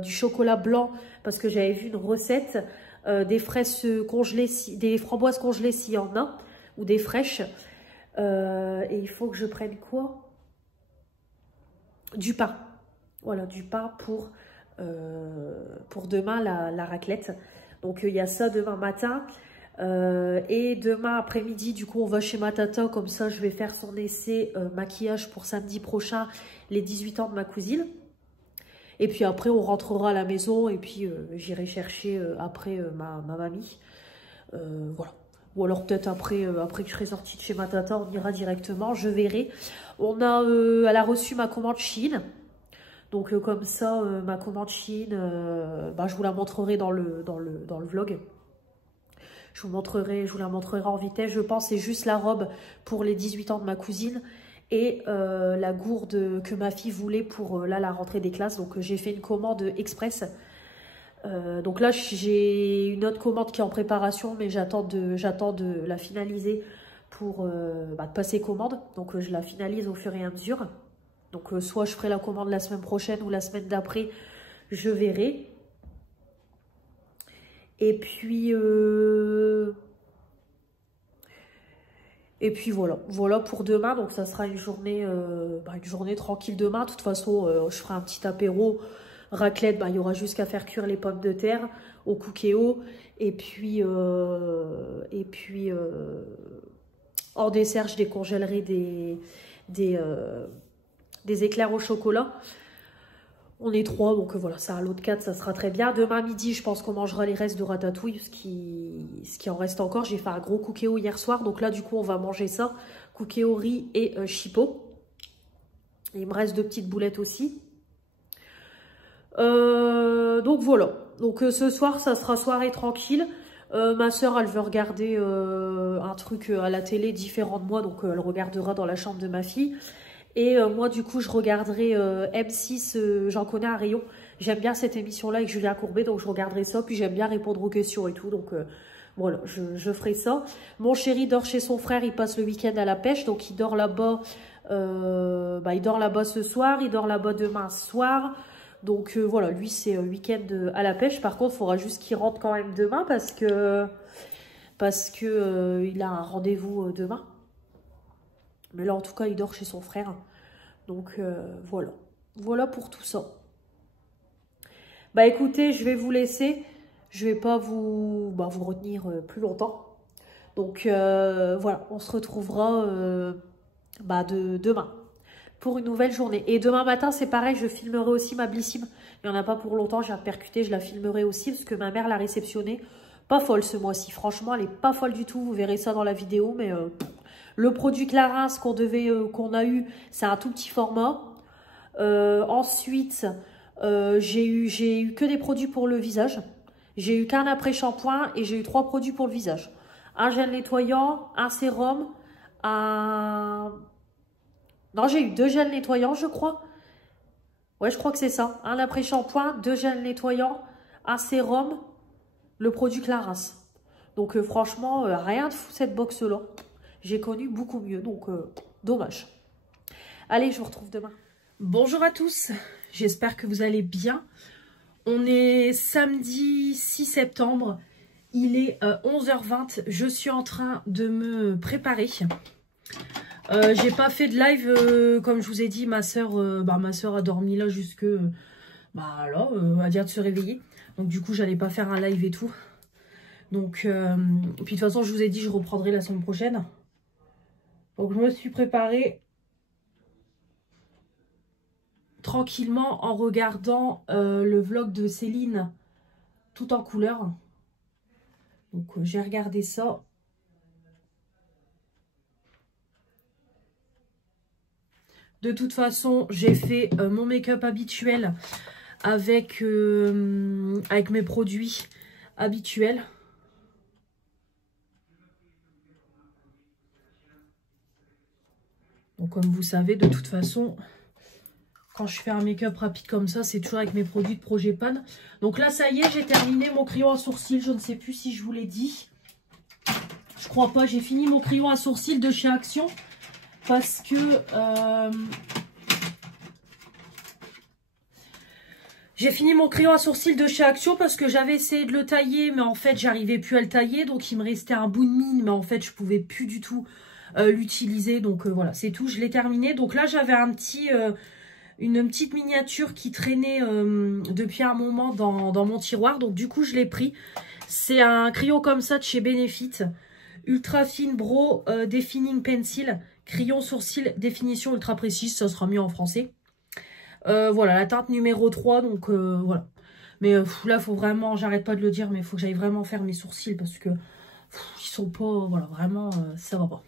du chocolat blanc parce que j'avais vu une recette, des fraises congelées, des framboises congelées s'il y en a, ou des fraîches. Et il faut que je prenne quoi? Du pain. Voilà, du pain pour demain la raclette. Donc il y a ça demain matin. Et demain après-midi, du coup, on va chez ma tata. Comme ça, je vais faire son essai maquillage pour samedi prochain, les 18 ans de ma cousine. Et puis après, on rentrera à la maison et puis j'irai chercher après ma mamie. Voilà. Ou alors peut-être après que je serai sortie de chez ma tata, on ira directement. Je verrai. Elle a reçu ma commande Shein. Donc comme ça, ma commande Shein, je vous la montrerai dans le vlog. Je vous la montrerai en vitesse. Je pense c'est juste la robe pour les 18 ans de ma cousine et la gourde que ma fille voulait pour la rentrée des classes. Donc j'ai fait une commande express. Donc là j'ai une autre commande qui est en préparation, mais j'attends de la finaliser pour de passer commande. Donc je la finalise au fur et à mesure. Donc soit je ferai la commande la semaine prochaine ou la semaine d'après, je verrai. Et puis voilà pour demain. Donc ça sera une journée tranquille demain. De toute façon, je ferai un petit apéro, raclette. Il y aura juste qu'à faire cuire les pommes de terre au cookéo. Et puis en dessert, je décongèlerai des éclairs au chocolat. On est 3, donc voilà, ça à l'autre 4, ça sera très bien. Demain midi, je pense qu'on mangera les restes de ratatouille, ce qui en reste encore. J'ai fait un gros cookéo hier soir, donc là, du coup, on va manger ça. Cookéo, riz et chipot. Il me reste 2 petites boulettes aussi. Donc voilà. Donc ce soir, ça sera soirée tranquille. Ma soeur, elle veut regarder un truc à la télé différent de moi, donc elle regardera dans la chambre de ma fille. Et moi, du coup, je regarderai M6, j'en connais un rayon. J'aime bien cette émission-là avec Julien Courbet, donc je regarderai ça. Puis j'aime bien répondre aux questions et tout, donc voilà, je ferai ça. Mon chéri dort chez son frère, il passe le week-end à la pêche, donc il dort là-bas. Il dort là-bas ce soir, il dort là-bas demain soir. Donc voilà, lui, c'est week-end à la pêche. Par contre, il faudra juste qu'il rentre quand même demain parce que il a un rendez-vous demain. Mais là, en tout cas, il dort chez son frère. Donc, voilà. Voilà pour tout ça. Bah, écoutez, je vais vous laisser. Je vais pas vous retenir plus longtemps. Donc, voilà. On se retrouvera demain pour une nouvelle journée. Et demain matin, c'est pareil. Je filmerai aussi ma Blissim. Il n'y en a pas pour longtemps. Je viens de percuter. Je la filmerai aussi parce que ma mère l'a réceptionnée. Pas folle ce mois-ci. Franchement, elle n'est pas folle du tout. Vous verrez ça dans la vidéo. Mais... le produit Clarins qu'on a eu, c'est un tout petit format. Ensuite, j'ai eu que des produits pour le visage. J'ai eu qu'un après-shampoing et j'ai eu 3 produits pour le visage. Un gel nettoyant, un sérum, Non, j'ai eu 2 gels nettoyants, je crois. Ouais, je crois que c'est ça. Un après-shampoing, 2 gels nettoyants, un sérum, le produit Clarins. Donc franchement, rien de fou cette box-là. J'ai connu beaucoup mieux, donc dommage. Allez, je vous retrouve demain. Bonjour à tous, j'espère que vous allez bien. On est samedi 6 septembre, il est 11h20. Je suis en train de me préparer. J'ai pas fait de live, comme je vous ai dit, ma soeur a dormi là jusque, à dire de se réveiller. Donc du coup, j'allais pas faire un live et tout. Donc, puis de toute façon, je vous ai dit, je reprendrai la semaine prochaine. Donc je me suis préparée tranquillement en regardant le vlog de Céline tout en couleur. Donc j'ai regardé ça. De toute façon, j'ai fait mon make-up habituel avec mes produits habituels. Donc comme vous savez, de toute façon, quand je fais un make-up rapide comme ça, c'est toujours avec mes produits de Projet-Pan. Donc là, ça y est, j'ai terminé mon crayon à sourcils. Je ne sais plus si je vous l'ai dit. Je crois pas. J'ai fini mon crayon à sourcils de chez Action. Parce que... j'ai fini mon crayon à sourcils de chez Action parce que j'avais essayé de le tailler. Mais en fait, j'arrivais plus à le tailler. Donc il me restait un bout de mine. Mais en fait, je pouvais plus du tout... l'utiliser, donc voilà, c'est tout, je l'ai terminé. Donc là j'avais une petite miniature qui traînait depuis un moment dans mon tiroir, donc du coup je l'ai pris. C'est un crayon comme ça de chez Benefit, Ultra Fine Brow Defining Pencil, crayon sourcil définition ultra précise, ça sera mieux en français. Voilà, la teinte numéro 3, donc voilà. Mais là faut vraiment, j'arrête pas de le dire, mais il faut que j'aille vraiment faire mes sourcils parce que ils sont pas, voilà, vraiment ça va pas.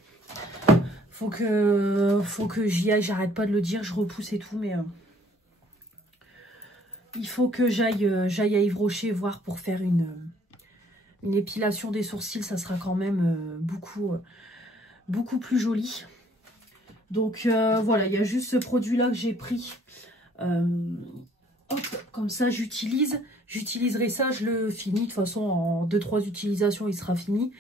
Faut que j'y aille, j'arrête pas de le dire, je repousse et tout, mais il faut que j'aille à Yves Rocher voir pour faire une épilation des sourcils, ça sera quand même beaucoup plus joli. Donc voilà, il y a juste ce produit-là que j'ai pris. Hop, comme ça j'utilise. J'utiliserai ça, je le finis. De toute façon, en 2-3 utilisations, il sera fini.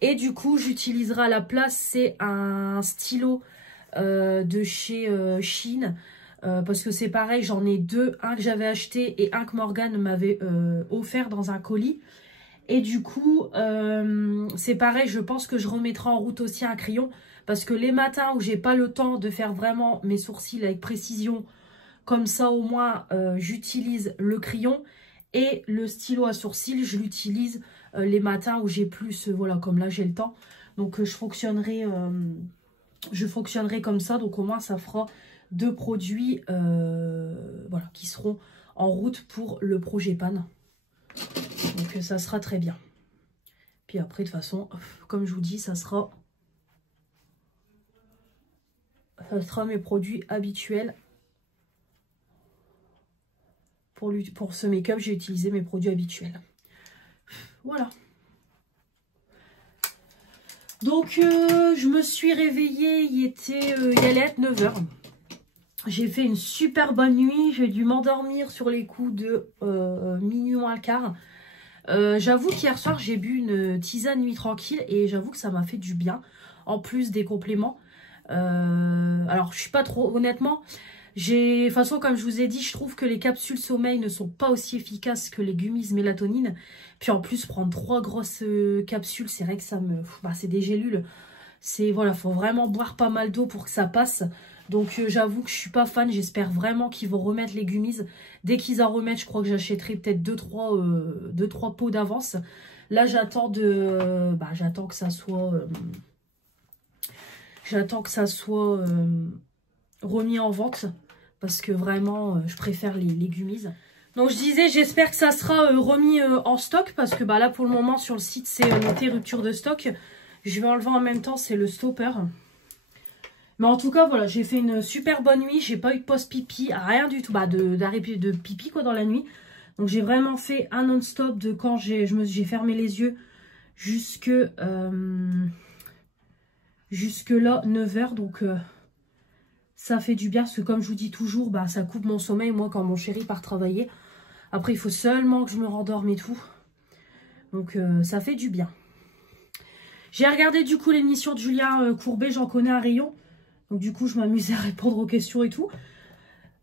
Et du coup, j'utiliserai à la place, c'est un stylo de chez Shein. Parce que c'est pareil, j'en ai deux. Un que j'avais acheté et un que Morgane m'avait offert dans un colis. Et du coup, c'est pareil, je pense que je remettrai en route aussi un crayon. Parce que les matins où j'ai pas le temps de faire vraiment mes sourcils avec précision, comme ça au moins j'utilise le crayon. Et le stylo à sourcils, je l'utilise les matins où j'ai plus, voilà, comme là j'ai le temps. Donc je fonctionnerai comme ça. Donc au moins ça fera 2 produits voilà, qui seront en route pour le projet Pan. Donc ça sera très bien. Puis après de toute façon, comme je vous dis, ça sera mes produits habituels. Pour ce make-up, j'ai utilisé mes produits habituels. Voilà. Donc, je me suis réveillée, il allait être 9 h. J'ai fait une super bonne nuit. J'ai dû m'endormir sur les coups de minuit moins le quart. J'avoue qu'hier soir, j'ai bu une tisane nuit tranquille et j'avoue que ça m'a fait du bien. En plus des compléments. Alors, je suis pas trop... Honnêtement... De toute façon, comme je vous ai dit, je trouve que les capsules sommeil ne sont pas aussi efficaces que les gummies mélatonine. Puis en plus, prendre 3 grosses capsules, c'est vrai que ça me... Bah, c'est des gélules. Voilà, faut vraiment boire pas mal d'eau pour que ça passe. Donc j'avoue que je suis pas fan. J'espère vraiment qu'ils vont remettre les gummies. Dès qu'ils en remettent, je crois que j'achèterai peut-être 2-3 pots d'avance. Là, j'attends j'attends que ça soit... remis en vente. Parce que vraiment, je préfère les gummies. Donc je disais, j'espère que ça sera remis en stock. Parce que bah, là, pour le moment, sur le site, c'est noté rupture de stock. Je vais enlever en même temps, c'est le stopper. Mais en tout cas, voilà, j'ai fait une super bonne nuit. J'ai pas eu de post-pipi, rien du tout. Bah, d'arrêt de pipi, quoi, dans la nuit. Donc j'ai vraiment fait un non-stop de quand j'ai fermé les yeux jusque là, 9 h. Donc... ça fait du bien parce que comme je vous dis toujours, bah, ça coupe mon sommeil, moi, quand mon chéri part travailler. Après, il faut seulement que je me rendorme et tout. Donc, ça fait du bien. J'ai regardé du coup l'émission de Julien Courbet, j'en connais un rayon. Donc, du coup, je m'amusais à répondre aux questions et tout.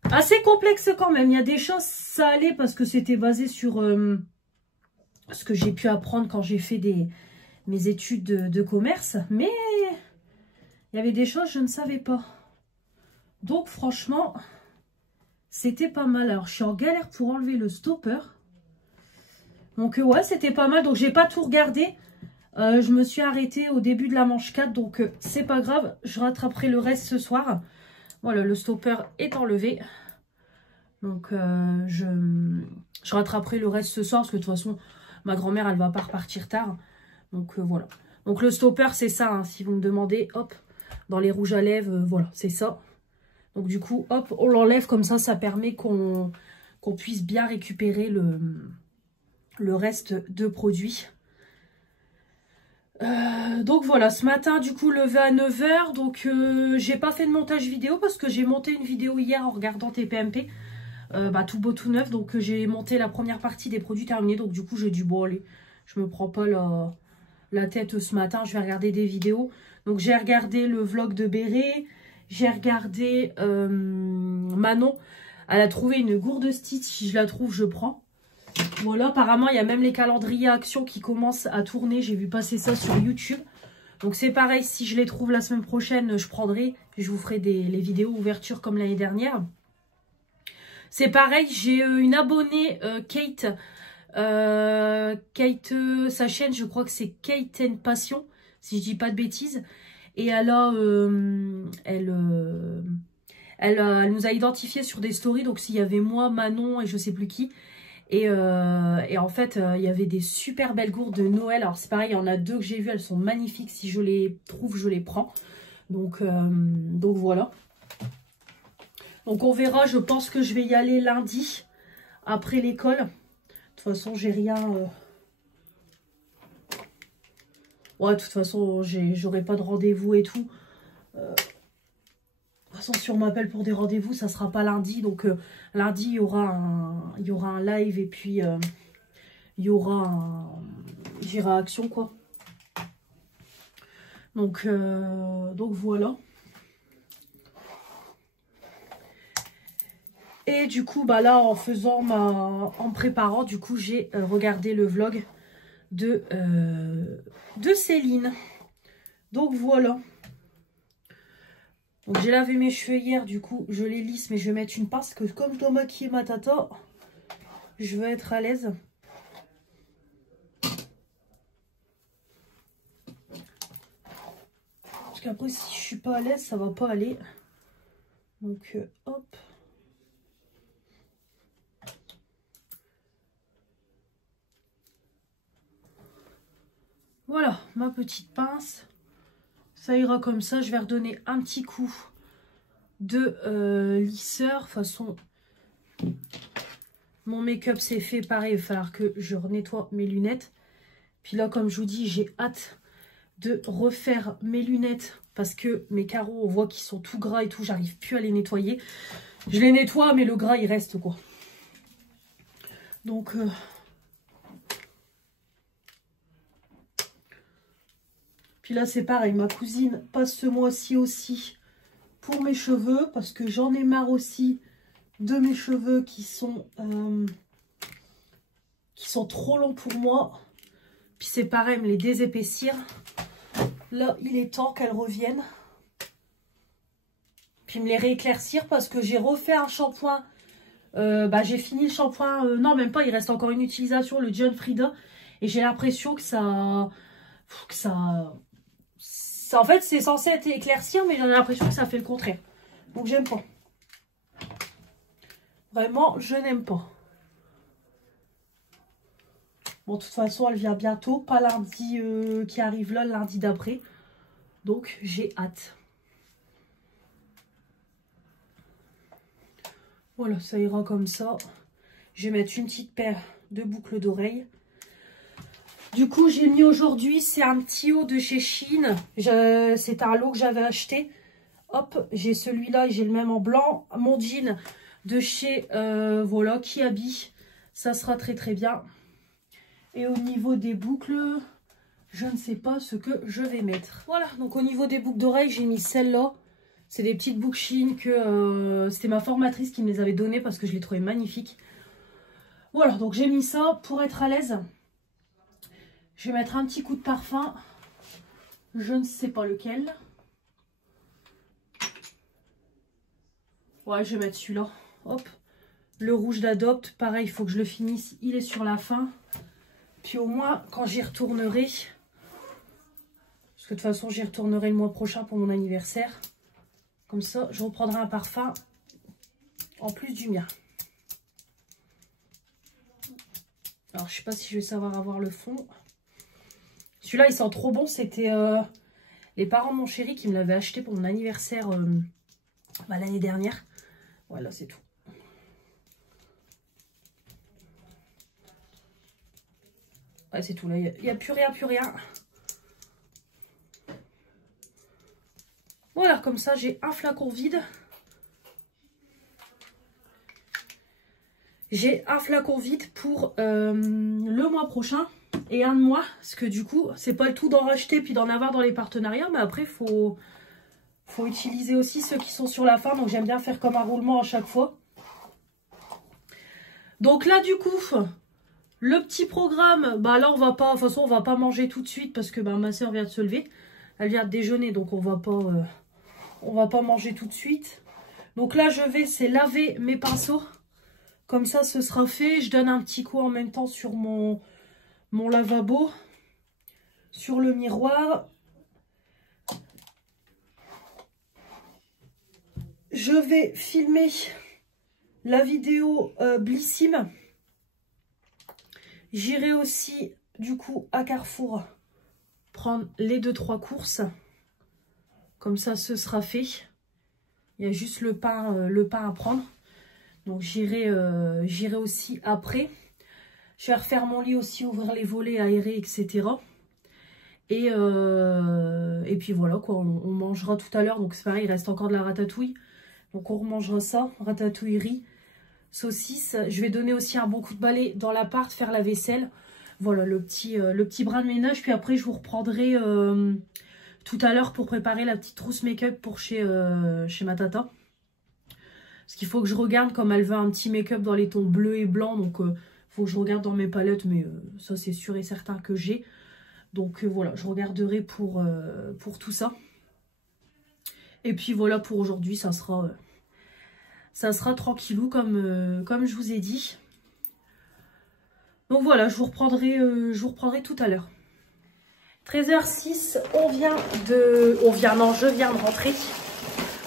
Assez complexe quand même. Il y a des choses, ça allait parce que c'était basé sur ce que j'ai pu apprendre quand j'ai fait mes études de commerce. Mais il y avait des choses que je ne savais pas. Donc franchement, c'était pas mal. Alors je suis en galère pour enlever le stopper. Donc ouais, c'était pas mal. Donc j'ai pas tout regardé. Je me suis arrêtée au début de la manche 4. Donc c'est pas grave. Je rattraperai le reste ce soir. Voilà, le stopper est enlevé. Donc je rattraperai le reste ce soir. Parce que de toute façon, ma grand-mère, elle va pas repartir tard. Donc voilà. Donc le stopper, c'est ça. Hein, si vous me demandez, hop, dans les rouges à lèvres, voilà, c'est ça. Donc du coup, hop, on l'enlève comme ça, ça permet qu'on puisse bien récupérer le reste de produits. Donc voilà, ce matin, du coup, levé à 9 h. Donc j'ai pas fait de montage vidéo parce que j'ai monté une vidéo hier en regardant TPMP. Tout beau, tout neuf. Donc j'ai monté la première partie des produits terminés. Donc du coup, j'ai dit, bon allez, je me prends pas la tête ce matin, je vais regarder des vidéos. Donc j'ai regardé le vlog de Béré. J'ai regardé Manon. Elle a trouvé une gourde Stitch. Si je la trouve, je prends. Voilà, apparemment, il y a même les calendriers Action qui commencent à tourner. J'ai vu passer ça sur YouTube. Donc c'est pareil, si je les trouve la semaine prochaine, je prendrai. Je vous ferai les vidéos ouverture comme l'année dernière. C'est pareil, j'ai une abonnée, Kate. Kate, sa chaîne, je crois que c'est Kate and Passion, si je dis pas de bêtises. Et elle nous a identifié sur des stories. Donc s'il y avait moi, Manon et je sais plus qui. Et en fait, il y avait des super belles gourdes de Noël. Alors c'est pareil, il y en a 2 que j'ai vues. Elles sont magnifiques. Si je les trouve, je les prends. Donc voilà. Donc on verra. Je pense que je vais y aller lundi. Après l'école. De toute façon, j'ai rien... Ouais, de toute façon, j'aurai pas de rendez-vous et tout. De toute façon, si on m'appelle pour des rendez-vous, ça sera pas lundi. Donc, lundi, il y aura un live et puis il y aura j'irai à Action, quoi. Donc voilà. Et du coup, bah là, en me préparant, du coup, j'ai regardé le vlog de Céline. Donc voilà. Donc j'ai lavé mes cheveux hier, du coup, je les lisse, mais je vais mettre une pince, parce que comme je dois maquiller ma tata, je veux être à l'aise. Parce qu'après, si je suis pas à l'aise, ça va pas aller. Donc, hop. Voilà, ma petite pince. Ça ira comme ça. Je vais redonner un petit coup de lisseur. De toute façon, mon make-up c'est fait. Pareil, il va falloir que je nettoie mes lunettes. Puis là, comme je vous dis, j'ai hâte de refaire mes lunettes. Parce que mes carreaux, on voit qu'ils sont tout gras et tout. J'arrive plus à les nettoyer. Je les nettoie, mais le gras, il reste, quoi. Donc... Puis là, c'est pareil, ma cousine passe ce mois-ci aussi pour mes cheveux. Parce que j'en ai marre aussi de mes cheveux qui sont trop longs pour moi. Puis c'est pareil, me les désépaissir. Là, il est temps qu'elles reviennent. Puis me les rééclaircir parce que j'ai refait un shampoing. J'ai fini le shampoing. Non, même pas, il reste encore une utilisation, le John Frieda. Et j'ai l'impression que ça... En fait, c'est censé être éclaircir, mais j'ai l'impression que ça fait le contraire. Donc, j'aime pas. Vraiment, je n'aime pas. Bon, de toute façon, elle vient bientôt. Pas lundi qui arrive là, lundi d'après. Donc, j'ai hâte. Voilà, ça ira comme ça. Je vais mettre une petite paire de boucles d'oreilles. Du coup, j'ai mis aujourd'hui, c'est un petit haut de chez Shein. C'est un lot que j'avais acheté. Hop, j'ai celui-là et j'ai le même en blanc. Mon jean de chez, voilà, Kiabi. Ça sera très très bien. Et au niveau des boucles, je ne sais pas ce que je vais mettre. Voilà, donc au niveau des boucles d'oreilles, j'ai mis celle-là. C'est des petites boucles Shein que c'était ma formatrice qui me les avait données parce que je les trouvais magnifiques. Voilà, donc j'ai mis ça pour être à l'aise. Je vais mettre un petit coup de parfum. Je ne sais pas lequel. Ouais, je vais mettre celui-là. Hop. Le rouge d'Adopte. Pareil, il faut que je le finisse. Il est sur la fin. Puis au moins, quand j'y retournerai... Parce que de toute façon, j'y retournerai le mois prochain pour mon anniversaire. Comme ça, je reprendrai un parfum en plus du mien. Alors, je ne sais pas si je vais savoir avoir le fond. Celui-là, il sent trop bon. C'était les parents de mon chéri qui me l'avaient acheté pour mon anniversaire l'année dernière. Voilà, c'est tout. Ouais, c'est tout. Là, il n'y a plus rien, plus rien. Voilà, comme ça, j'ai un flacon vide. J'ai un flacon vide pour le mois prochain. Et un de moi, parce que du coup, c'est pas le tout d'en racheter puis d'en avoir dans les partenariats, mais après, faut utiliser aussi ceux qui sont sur la fin. Donc, j'aime bien faire comme un roulement à chaque fois. Donc là, du coup, le petit programme, bah là, on va pas, de toute façon, on va pas manger tout de suite parce que bah, ma soeur vient de se lever. Elle vient de déjeuner, donc on va pas manger tout de suite. Donc là, c'est laver mes pinceaux. Comme ça, ce sera fait. Je donne un petit coup en même temps sur mon lavabo, sur le miroir. Je vais filmer la vidéo Blissim. J'irai aussi du coup à Carrefour prendre les 2-3 courses. Comme ça, ce sera fait. Il y a juste le pain à prendre. Donc j'irai aussi après. Je vais refaire mon lit aussi, ouvrir les volets, aérer, etc. Et puis voilà, quoi, on mangera tout à l'heure. Donc c'est pareil, il reste encore de la ratatouille. Donc on remangera ça, ratatouille, riz, saucisse. Je vais donner aussi un bon coup de balai dans l'appart, faire la vaisselle. Voilà, le petit brin de ménage. Puis après, je vous reprendrai tout à l'heure pour préparer la petite trousse make-up pour chez ma tata. Parce qu'il faut que je regarde, comme elle veut un petit make-up dans les tons bleus et blancs. Donc, faut que je regarde dans mes palettes. Mais ça, c'est sûr et certain que j'ai. Donc, voilà, je regarderai pour tout ça. Et puis, voilà, pour aujourd'hui, ça sera tranquillou, comme je vous ai dit. Donc, voilà, je vous reprendrai tout à l'heure. 13h06, je viens de rentrer.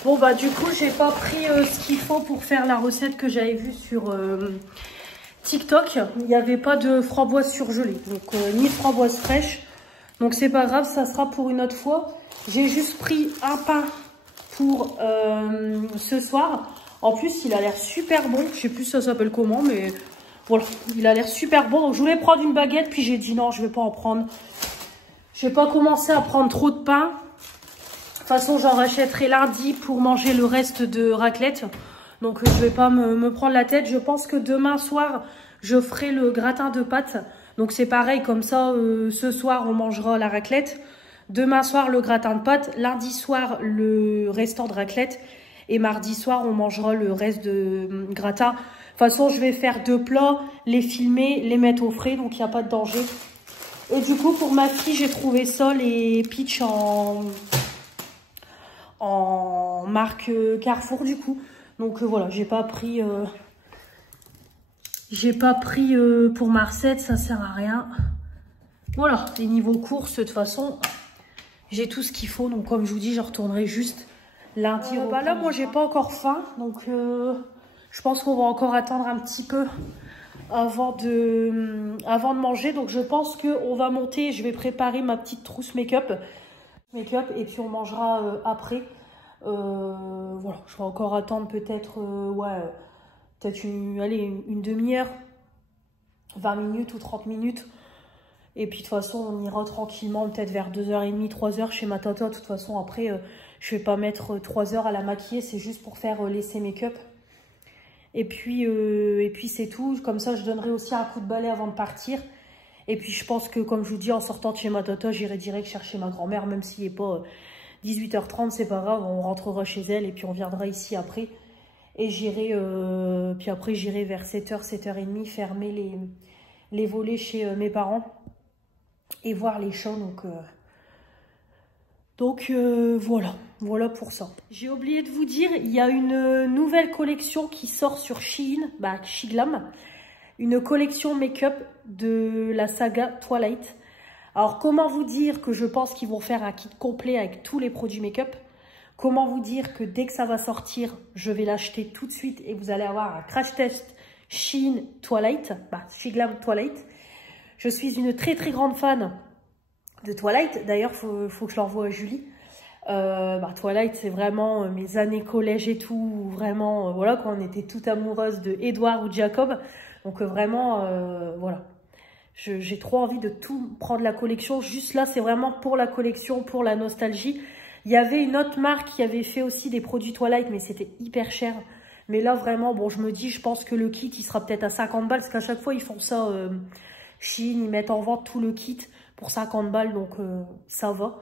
Bon bah du coup j'ai pas pris ce qu'il faut pour faire la recette que j'avais vue sur TikTok. Il n'y avait pas de framboise surgelée, donc ni de framboise fraîche. Donc c'est pas grave, ça sera pour une autre fois. J'ai juste pris un pain pour ce soir. En plus il a l'air super bon, je sais plus ça s'appelle comment, mais voilà, il a l'air super bon. Donc je voulais prendre une baguette, puis j'ai dit non, je vais pas en prendre. Je vais pas commencer à prendre trop de pain. De toute façon, j'en rachèterai lundi pour manger le reste de raclette. Donc, je vais pas me prendre la tête. Je pense que demain soir, je ferai le gratin de pâtes. Donc, c'est pareil. Comme ça, ce soir, on mangera la raclette. Demain soir, le gratin de pâtes. Lundi soir, le restant de raclette. Et mardi soir, on mangera le reste de gratin. De toute façon, je vais faire 2 plats, les filmer, les mettre au frais. Donc, il n'y a pas de danger. Et du coup, pour ma fille, j'ai trouvé ça, les Peach en marque Carrefour du coup. Donc voilà, j'ai pas pris pour ma recette, ça sert à rien. Voilà, et niveau courses, de toute façon, j'ai tout ce qu'il faut. Donc comme je vous dis, je retournerai juste lundi. Bah là, moi, j'ai pas encore faim. Donc je pense qu'on va encore attendre un petit peu avant de manger. Donc je pense qu'on va monter, je vais préparer ma petite trousse make-up et puis on mangera après. Voilà, je vais encore attendre peut-être peut-être une demi-heure, 20 minutes ou 30 minutes. Et puis de toute façon on ira tranquillement peut-être vers 2h30, 3h chez ma tata. De toute façon après je vais pas mettre 3 heures à la maquiller, c'est juste pour faire l'essai make-up. Et puis c'est tout. Comme ça je donnerai aussi un coup de balai avant de partir. Et puis je pense que comme je vous dis, en sortant de chez ma tata, j'irai direct chercher ma grand-mère, même s'il n'est pas 18h30, c'est pas grave, on rentrera chez elle et puis on viendra ici après. Et puis après j'irai vers 7h, 7h30 fermer les volets chez mes parents et voir les chats. Donc voilà pour ça. J'ai oublié de vous dire, il y a une nouvelle collection qui sort sur Shein, Shiglam. Une collection make-up de la saga Twilight. Alors, comment vous dire que je pense qu'ils vont faire un kit complet avec tous les produits make-up? Comment vous dire que dès que ça va sortir, je vais l'acheter tout de suite et vous allez avoir un crash test Shein Twilight, Shiglam Twilight. Je suis une très très grande fan de Twilight. D'ailleurs, faut que je l'envoie à Julie. Twilight, c'est vraiment mes années collège et tout. Vraiment, voilà, quand on était toutes amoureuses de Edward ou Jacob. Donc vraiment, voilà. J'ai trop envie de tout prendre la collection. Juste là, c'est vraiment pour la collection, pour la nostalgie. Il y avait une autre marque qui avait fait aussi des produits Twilight, mais c'était hyper cher. Mais là, vraiment, bon, je me dis, je pense que le kit, il sera peut-être à 50 balles. Parce qu'à chaque fois, ils font ça, Shein, ils mettent en vente tout le kit pour 50 balles. Donc, ça va.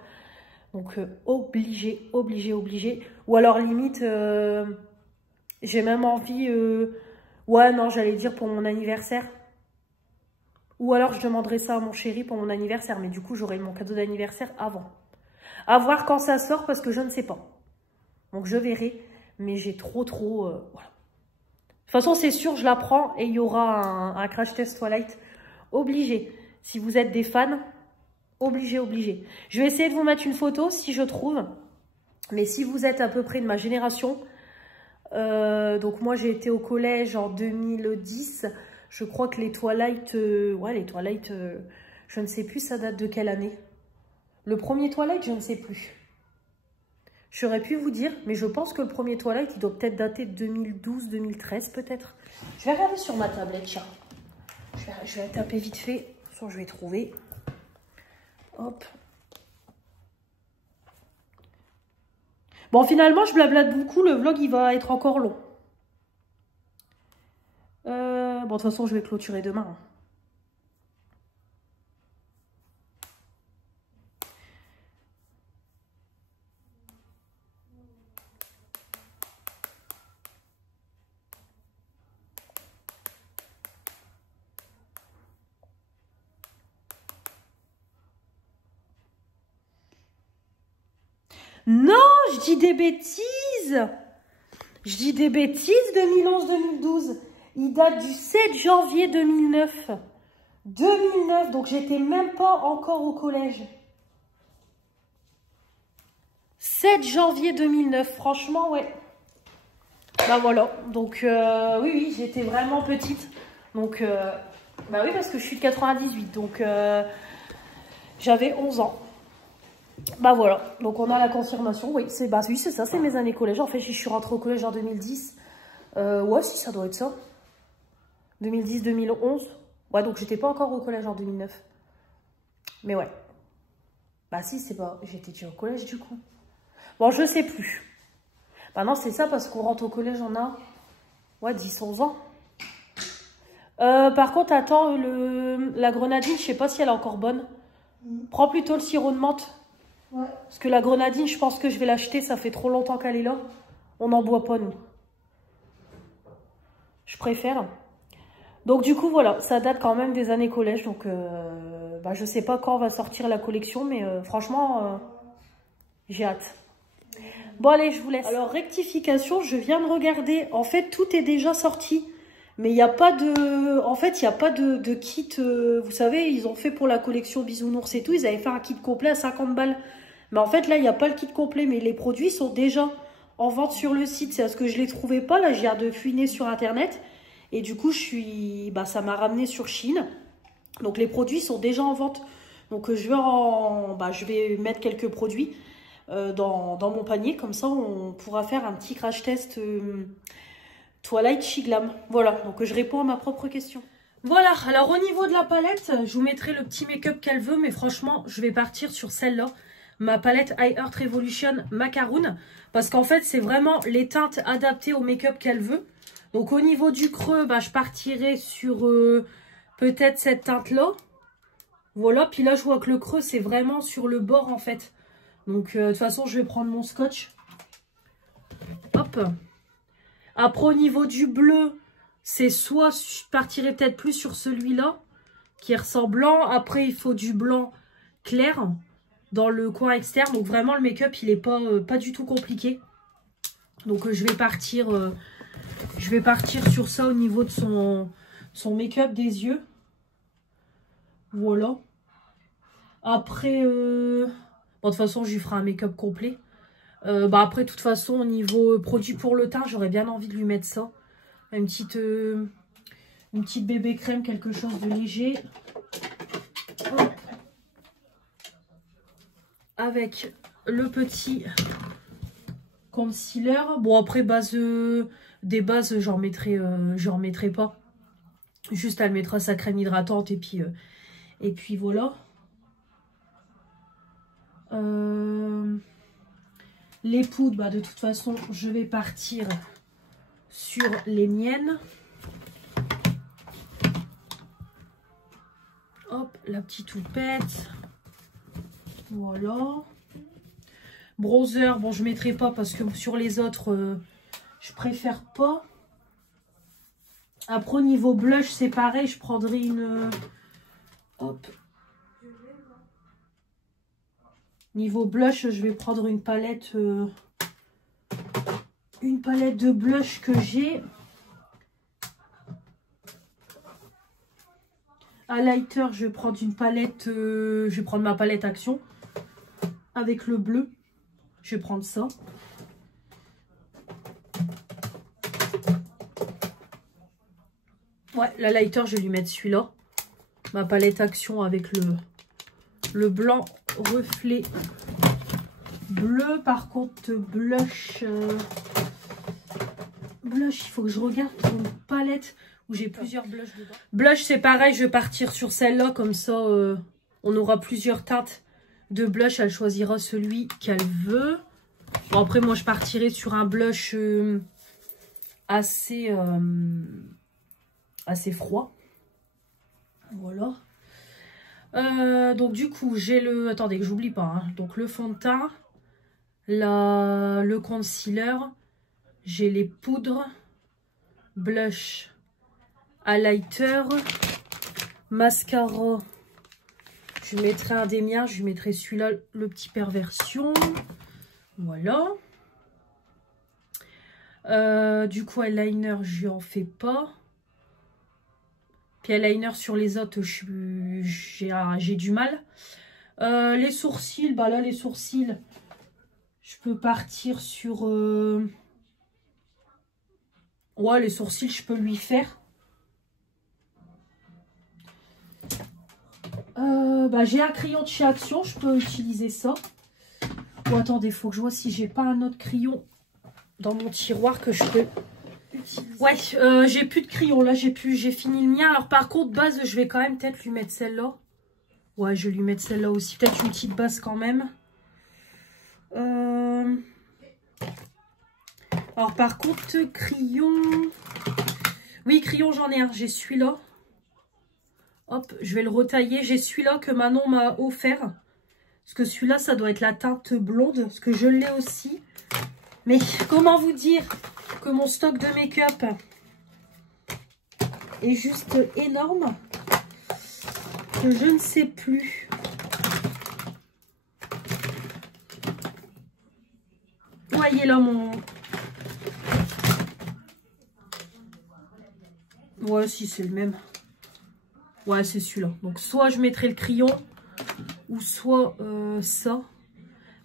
Donc, obligé. Ou alors, limite, j'ai même envie... ouais, non, j'allais dire pour mon anniversaire. Ou alors, je demanderai ça à mon chéri pour mon anniversaire. Mais du coup, j'aurai mon cadeau d'anniversaire avant. À voir quand ça sort parce que je ne sais pas. Donc, je verrai. Mais j'ai trop... voilà. De toute façon, c'est sûr, je la prends et il y aura un crash test Twilight. Obligé. Si vous êtes des fans, obligé. Je vais essayer de vous mettre une photo si je trouve. Mais si vous êtes à peu près de ma génération... donc moi j'ai été au collège en 2010. Je crois que les Twilight, je ne sais plus ça date de quelle année. Le premier Twilight, je ne sais plus. J'aurais pu vous dire, mais je pense que le premier Twilight, il doit peut-être dater de 2012, 2013 peut-être. Je vais regarder sur ma tablette, tiens. Je vais taper vite fait, de toute façon je vais trouver. Hop, Bon, finalement, je blablate beaucoup. Le vlog, il va être encore long. Bon, de toute façon, je vais clôturer demain. Hein. Non, je dis des bêtises. Je dis des bêtises, 2011-2012. Il date du 7 janvier 2009. 2009, donc j'étais même pas encore au collège. 7 janvier 2009, franchement, ouais. Bah voilà, donc oui, j'étais vraiment petite. Donc, bah oui, parce que je suis de 98, donc j'avais 11 ans. Bah voilà, donc on a la confirmation. Oui, c'est ça, c'est mes années collège. En fait, je suis rentrée au collège en 2010. Ouais, si, ça doit être ça. 2010-2011. Ouais, donc j'étais pas encore au collège en 2009. Mais ouais. Bah si, c'est pas... J'étais déjà au collège du coup. Bon, je sais plus. Bah non, c'est ça parce qu'on rentre au collège, on a... Ouais, 10-11 ans. Par contre, attends, la grenadine, je sais pas si elle est encore bonne. Prends plutôt le sirop de menthe. Ouais. Parce que la grenadine, je pense que je vais l'acheter. Ça fait trop longtemps qu'elle est là. On n'en boit pas, nous. Je préfère. Donc, du coup, voilà. Ça date quand même des années collège. Donc, bah, je sais pas quand va sortir la collection. Mais franchement, j'ai hâte. Bon, allez, je vous laisse. Alors, rectification, je viens de regarder. En fait, tout est déjà sorti. Mais il n'y a pas de... En fait, il n'y a pas de kit... vous savez, ils ont fait pour la collection Bisounours et tout. Ils avaient fait un kit complet à 50 balles. Mais en fait, là, il n'y a pas le kit complet. Mais les produits sont déjà en vente sur le site. C'est parce que je ne les trouvais pas. Là, je viens de fouiner sur Internet. Et du coup, ça m'a ramené sur Chine. Donc, les produits sont déjà en vente. Donc, je vais mettre quelques produits dans mon panier. Comme ça, on pourra faire un petit crash test... Twilight Shiglam. Voilà, donc je réponds à ma propre question. Voilà, alors au niveau de la palette, je vous mettrai le petit make-up qu'elle veut, mais franchement, je vais partir sur celle-là. Ma palette I Heart Revolution Macaroon, parce qu'en fait, c'est vraiment les teintes adaptées au make-up qu'elle veut. Donc au niveau du creux, bah, je partirai sur peut-être cette teinte-là. Voilà, puis là, je vois que le creux, c'est vraiment sur le bord, en fait. Donc de toute façon, je vais prendre mon scotch. Hop. Après, au niveau du bleu, c'est soit je partirais peut-être plus sur celui-là, qui est ressemblant. Après, il faut du blanc clair dans le coin externe. Donc, vraiment, le make-up, il n'est pas du tout compliqué. Donc, je vais partir sur ça au niveau de son make-up des yeux. Voilà. Après, bon, de toute façon, je lui ferai un make-up complet. Après, de toute façon, au niveau produit pour le teint, j'aurais bien envie de lui mettre ça. Une petite bébé crème, quelque chose de léger. Hop. Avec le petit concealer. Bon, après, des bases, j'en mettrai pas. Juste, elle mettra sa crème hydratante et puis voilà. Les poudres, bah, de toute façon, je vais partir sur les miennes. Hop, la petite houppette. Voilà. Bronzer, bon, je ne mettrai pas parce que sur les autres, je préfère pas. Après, au niveau blush, c'est pareil, je prendrai une... Hop. Niveau blush, je vais prendre une palette de blush que j'ai. Highlighter, je vais prendre une palette, je vais prendre ma palette Action avec le bleu. Je vais prendre ça. Ouais, l'highlighter, je vais lui mettre celui-là. Ma palette Action avec le blanc reflet bleu. Par contre, blush, il faut que je regarde pour une palette où j'ai plusieurs blushs dedans. Blush, c'est pareil, je vais partir sur celle-là, comme ça, on aura plusieurs teintes de blush. Elle choisira celui qu'elle veut. Bon, après, moi, je partirai sur un blush assez froid. Voilà. Donc, du coup, j'ai le... Attendez, que j'oublie pas. Hein. Donc, le fond de teint, le concealer, j'ai les poudres, blush, highlighter, mascara. Je mettrai un des miens, je mettrai celui-là, le petit perversion. Voilà. Du coup, eyeliner, je n'en fais pas. Puis eyeliner sur les autres, j'ai du mal. Les sourcils, bah là, les sourcils, je peux partir sur... Ouais, les sourcils, je peux lui faire. Bah, j'ai un crayon de chez Action, je peux utiliser ça. Oh, attendez, il faut que je vois si j'ai pas un autre crayon dans mon tiroir que je peux utiliser. Ouais, j'ai plus de crayon là, j'ai fini le mien. Alors par contre, base, je vais quand même peut-être lui mettre celle-là. Ouais, je vais lui mettre celle-là aussi. Peut-être une petite base quand même. Alors par contre, crayon... Oui, crayon, j'en ai un. J'ai celui-là. Hop, je vais le retailler. J'ai celui-là que Manon m'a offert. Parce que celui-là, ça doit être la teinte blonde. Parce que je l'ai aussi. Mais comment vous dire que mon stock de make-up est juste énorme. Que je ne sais plus. Voyez là mon... Ouais, si c'est le même. Ouais, c'est celui-là. Donc, soit je mettrai le crayon, ou soit ça.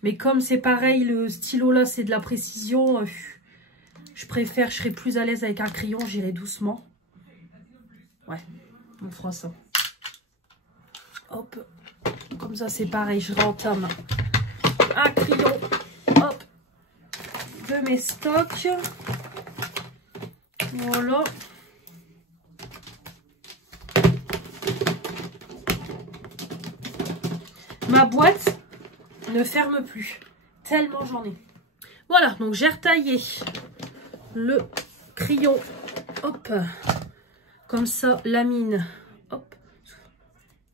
Mais comme c'est pareil, le stylo là, c'est de la précision, je préfère, je serai plus à l'aise avec un crayon, j'irai doucement. Ouais, on fera ça. Hop, comme ça, c'est pareil, je rentame un crayon, hop, de mes stocks. Voilà. Ma boîte ne ferme plus, tellement j'en ai. Voilà, donc j'ai retaillé le crayon, hop, comme ça, la mine, hop,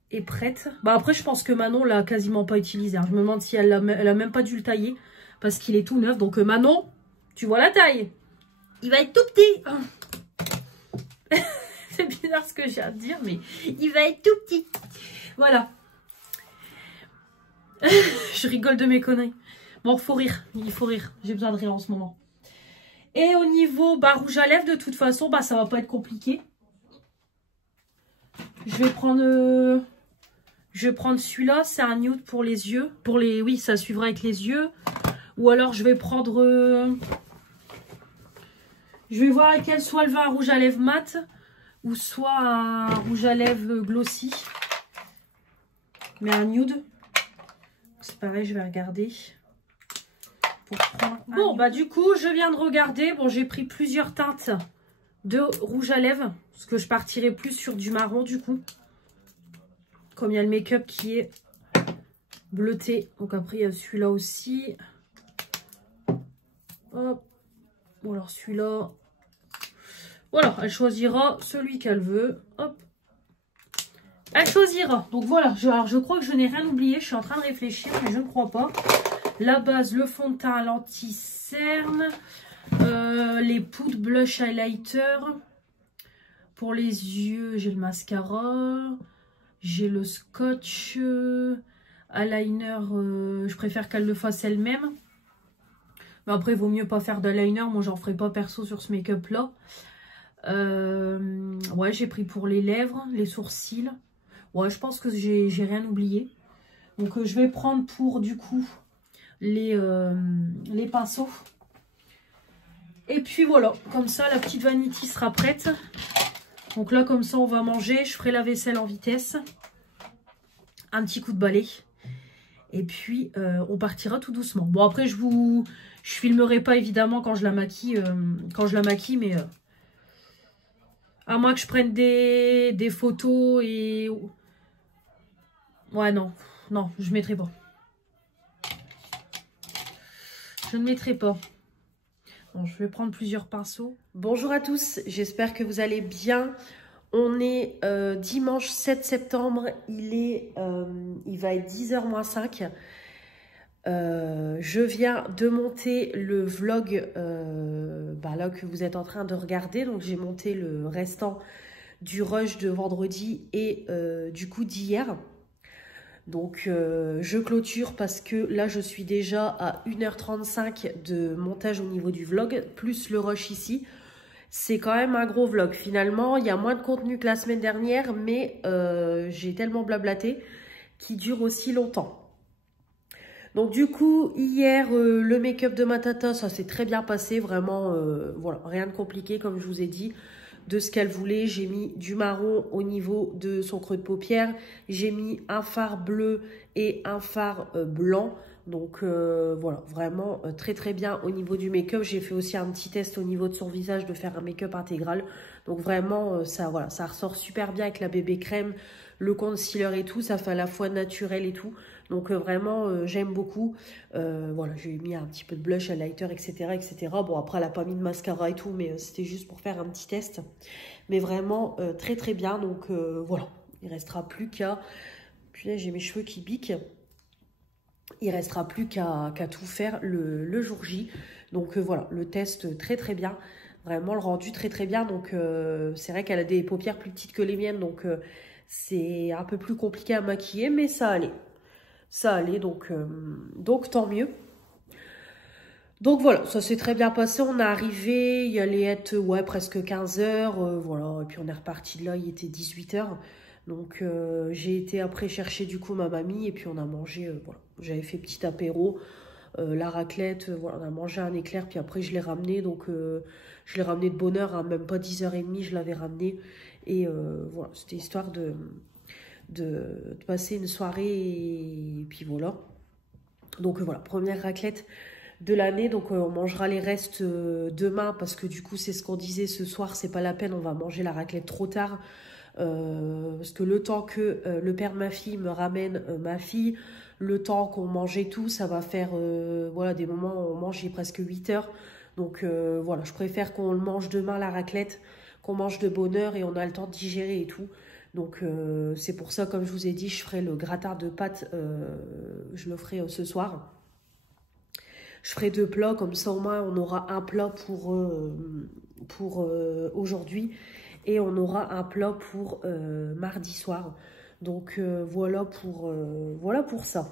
est prête. Bah après, je pense que Manon l'a quasiment pas utilisé. Hein. Je me demande si elle a même pas dû le tailler, parce qu'il est tout neuf. Donc Manon, tu vois la taille. Il va être tout petit. C'est bizarre ce que j'ai à dire, mais il va être tout petit. Voilà. Je rigole de mes conneries. Bon, faut rire. Il faut rire. J'ai besoin de rire en ce moment. Et au niveau rouge à lèvres, de toute façon, ça va pas être compliqué. Je vais prendre celui-là. C'est un nude pour les yeux. Oui, ça suivra avec les yeux. Ou alors, je vais prendre... je vais voir lequel, soit le vin rouge à lèvres mat. Ou soit un rouge à lèvres glossy. Mais un nude. C'est pareil, je vais regarder. Pour prendre bon, du coup, je viens de regarder. Bon, j'ai pris plusieurs teintes de rouge à lèvres. Parce que je partirai plus sur du marron, du coup. Comme il y a le make-up qui est bleuté. Donc après, il y a celui-là aussi. Hop. Bon, alors celui-là. Voilà, elle choisira celui qu'elle veut. Hop. Elle choisira. Donc voilà, alors je crois que je n'ai rien oublié. Je suis en train de réfléchir, mais je ne crois pas. La base, le fond de teint l'anti-cerne. Les poudres, blush, highlighter. Pour les yeux, j'ai le mascara. J'ai le scotch. Eyeliner, je préfère qu'elle le fasse elle-même. Mais après, il vaut mieux pas faire d'eyeliner. Moi, j'en ferai pas perso sur ce make-up-là. Ouais, j'ai pris pour les lèvres, les sourcils. Ouais, je pense que j'ai rien oublié. Donc, je vais prendre pour, du coup, les pinceaux. Et puis, voilà. Comme ça, la petite vanity sera prête. Donc là, comme ça, on va manger. Je ferai la vaisselle en vitesse. Un petit coup de balai. Et puis, on partira tout doucement. Bon, après, je filmerai pas, évidemment, quand je la maquille. Mais... à moins que je prenne des photos et... Ouais, non. Non, je mettrai pas. Je ne mettrai pas. Bon, je vais prendre plusieurs pinceaux. Bonjour à tous, j'espère que vous allez bien. On est dimanche 7 septembre, il va être 10h moins 5. Je viens de monter le vlog là que vous êtes en train de regarder. Donc j'ai monté le restant du rush de vendredi et du coup d'hier. Donc je clôture parce que là je suis déjà à 1h35 de montage au niveau du vlog, plus le rush ici. C'est quand même un gros vlog finalement, il y a moins de contenu que la semaine dernière, mais j'ai tellement blablaté qu'il dure aussi longtemps. Donc du coup, hier, le make-up de ma tata, ça s'est très bien passé, vraiment, voilà, rien de compliqué comme je vous ai dit. De ce qu'elle voulait, j'ai mis du marron au niveau de son creux de paupière, j'ai mis un fard bleu et un fard blanc. Donc voilà, vraiment très très bien au niveau du make-up. J'ai fait aussi un petit test au niveau de son visage de faire un make-up intégral. Donc vraiment ça voilà, ça ressort super bien avec la bébé crème, le concealer et tout, ça fait à la fois naturel et tout. Donc vraiment j'aime beaucoup. Voilà, j'ai mis un petit peu de blush, highlighter, etc. etc. Bon après elle n'a pas mis de mascara et tout, mais c'était juste pour faire un petit test. Mais vraiment très très bien. Donc voilà, il restera plus qu'à... Puis j'ai mes cheveux qui piquent. Il ne restera plus qu'à tout faire le jour J. Donc voilà, le test très très bien. Vraiment le rendu très très bien. Donc c'est vrai qu'elle a des paupières plus petites que les miennes. Donc c'est un peu plus compliqué à maquiller. Mais ça allait. Ça allait. Donc tant mieux. Donc voilà, ça s'est très bien passé. On est arrivé, il allait être presque 15 h. Voilà, et puis on est reparti de là, il était 18 h. Donc j'ai été après chercher du coup ma mamie et puis on a mangé, voilà, j'avais fait petit apéro, la raclette, voilà, on a mangé un éclair puis après je l'ai ramené, donc je l'ai ramené de bonne heure, hein, même pas 10h30 je l'avais ramené et voilà, c'était histoire de passer une soirée et puis voilà. Donc voilà, première raclette de l'année, donc on mangera les restes demain parce que du coup c'est ce qu'on disait ce soir, c'est pas la peine, on va manger la raclette trop tard. Parce que le temps que le père de ma fille me ramène ma fille, le temps qu'on mangeait tout, ça va faire voilà, des moments où on mange presque 8 h. Donc voilà, je préfère qu'on le mange demain la raclette, qu'on mange de bonne heure et on a le temps de digérer et tout. Donc c'est pour ça, comme je vous ai dit, je ferai le gratin de pâtes, je le ferai ce soir. Je ferai 2 plats, comme ça au moins on aura un plat pour aujourd'hui. Et on aura un plat pour mardi soir. Donc voilà pour ça.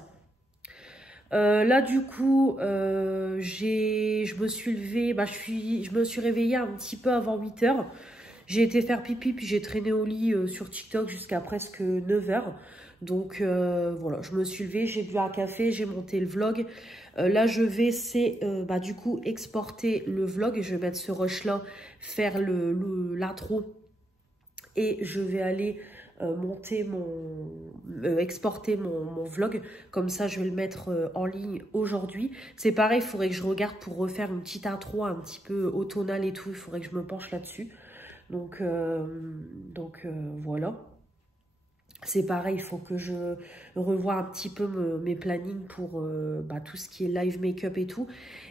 Là du coup, je me suis levée, je me suis réveillée un petit peu avant 8 h. J'ai été faire pipi, puis j'ai traîné au lit sur TikTok jusqu'à presque 9 h. Donc voilà, je me suis levée, j'ai bu un café, j'ai monté le vlog. Là je vais du coup exporter le vlog et je vais mettre ce rush là, faire l'intro. Et je vais aller exporter mon vlog. Comme ça, je vais le mettre en ligne aujourd'hui. C'est pareil, il faudrait que je regarde pour refaire une petite intro un petit peu automnale et tout. Il faudrait que je me penche là-dessus. Donc voilà. C'est pareil, il faut que je revoie un petit peu mes plannings pour tout ce qui est live make-up et tout.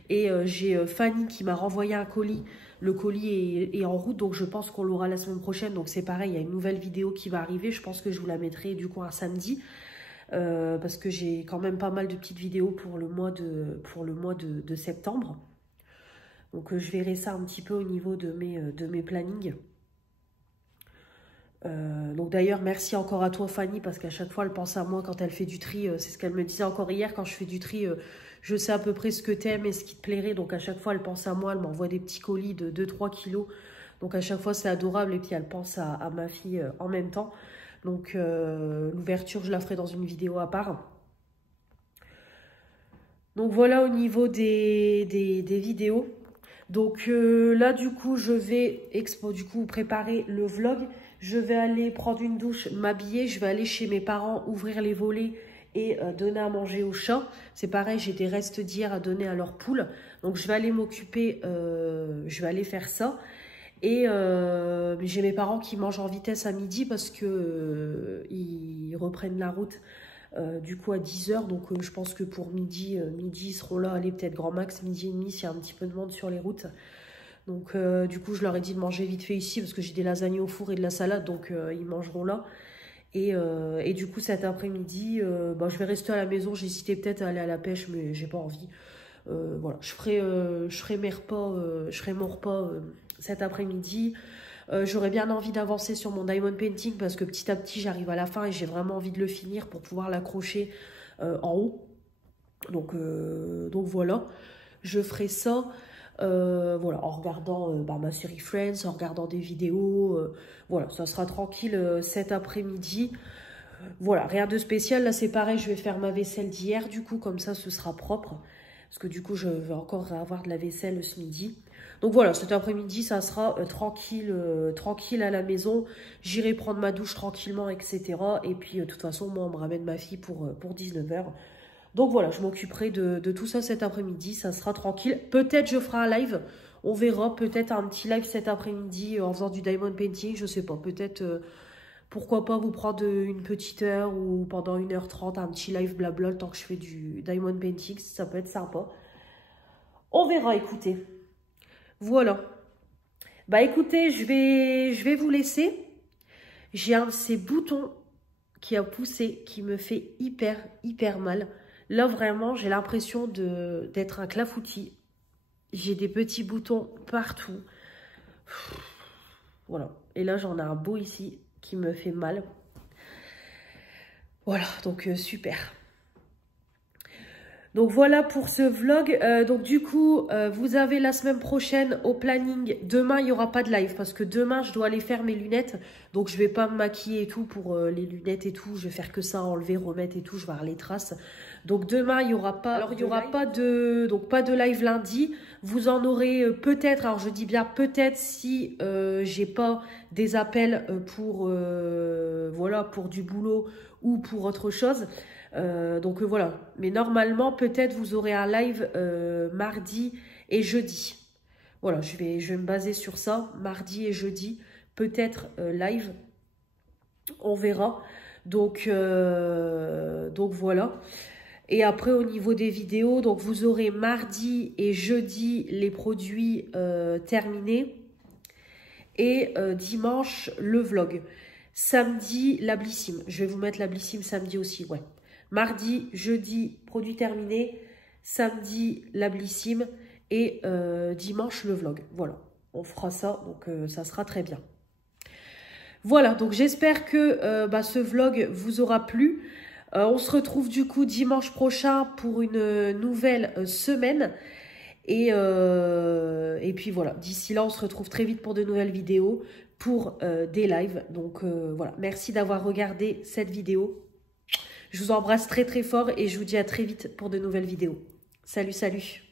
Et j'ai Fanny qui m'a renvoyé un colis. Le colis est en route, donc je pense qu'on l'aura la semaine prochaine. Donc c'est pareil, il y a une nouvelle vidéo qui va arriver. Je pense que je vous la mettrai du coup un samedi. Parce que j'ai quand même pas mal de petites vidéos pour le mois de septembre. Donc je verrai ça un petit peu au niveau de mes plannings. Donc d'ailleurs merci encore à toi Fanny, parce qu'à chaque fois elle pense à moi quand elle fait du tri. C'est ce qu'elle me disait encore hier, quand je fais du tri, je sais à peu près ce que t'aimes et ce qui te plairait. Donc à chaque fois elle pense à moi, elle m'envoie des petits colis de 2-3 kilos. Donc à chaque fois c'est adorable, et puis elle pense à ma fille en même temps. Donc l'ouverture je la ferai dans une vidéo à part. Donc voilà au niveau des vidéos. Donc là du coup je vais préparer le vlog. Je vais aller prendre une douche, m'habiller. Je vais aller chez mes parents, ouvrir les volets et donner à manger aux chats. C'est pareil, j'ai des restes d'hier à donner à leurs poules. Donc je vais aller m'occuper, je vais aller faire ça. Et j'ai mes parents qui mangent en vitesse à midi parce que ils reprennent la route du coup à 10 h. Donc je pense que pour midi, ils seront là, allez peut-être grand max, midi et demi s'il y a un petit peu de monde sur les routes. Donc du coup je leur ai dit de manger vite fait ici parce que j'ai des lasagnes au four et de la salade, donc ils mangeront là. Et du coup cet après-midi, je vais rester à la maison. J'ai hésité peut-être à aller à la pêche, mais j'ai pas envie. Voilà, je ferai mon repas cet après-midi. J'aurais bien envie d'avancer sur mon diamond painting parce que petit à petit j'arrive à la fin et j'ai vraiment envie de le finir pour pouvoir l'accrocher en haut. Donc voilà, je ferai ça. Voilà, en regardant ma série Friends, en regardant des vidéos, voilà, ça sera tranquille cet après-midi. Voilà, rien de spécial. Là, c'est pareil, je vais faire ma vaisselle d'hier, du coup, comme ça, ce sera propre. Parce que du coup, je vais encore avoir de la vaisselle ce midi. Donc voilà, cet après-midi, ça sera tranquille à la maison. J'irai prendre ma douche tranquillement, etc. Et puis, de toute façon, moi, on me ramène ma fille pour 19 h. Donc voilà, je m'occuperai de tout ça cet après-midi, ça sera tranquille. Peut-être je ferai un live, on verra, peut-être un petit live cet après-midi en faisant du diamond painting, je sais pas, peut-être, pourquoi pas vous prendre une petite heure ou pendant 1 h 30, un petit live blabla, tant que je fais du diamond painting, ça peut être sympa. On verra, écoutez. Voilà. Bah écoutez, je vais vous laisser. J'ai un de ces boutons qui a poussé, qui me fait hyper mal. Là, vraiment, j'ai l'impression d'être un clafoutis. J'ai des petits boutons partout. Voilà. Et là, j'en ai un beau ici qui me fait mal. Voilà, donc super. Donc voilà pour ce vlog. Donc du coup, vous avez la semaine prochaine au planning. Demain, il n'y aura pas de live parce que demain, je dois aller faire mes lunettes. Donc je ne vais pas me maquiller et tout pour les lunettes et tout. Je vais faire que ça, enlever, remettre et tout. Je vais avoir les traces. Donc demain, il n'y aura pas. Alors il n'y aura pas de live lundi. Vous en aurez peut-être. Alors je dis bien peut-être si j'ai pas des appels pour voilà, pour du boulot ou pour autre chose. Donc voilà, mais normalement peut-être vous aurez un live mardi et jeudi. Voilà, je vais me baser sur ça, mardi et jeudi, peut-être live, on verra. Donc voilà. Et après au niveau des vidéos, donc vous aurez mardi et jeudi les produits terminés et dimanche le vlog. Samedi la Blissim, je vais vous mettre la Blissim samedi aussi, ouais. Mardi, jeudi, produit terminé. Samedi, la Blissim. Et dimanche, le vlog. Voilà, on fera ça. Donc, ça sera très bien. Voilà, donc j'espère que ce vlog vous aura plu. On se retrouve du coup dimanche prochain pour une nouvelle semaine. Et puis voilà, d'ici là, on se retrouve très vite pour de nouvelles vidéos, pour des lives. Donc voilà, merci d'avoir regardé cette vidéo. Je vous embrasse très fort et je vous dis à très vite pour de nouvelles vidéos. Salut, salut!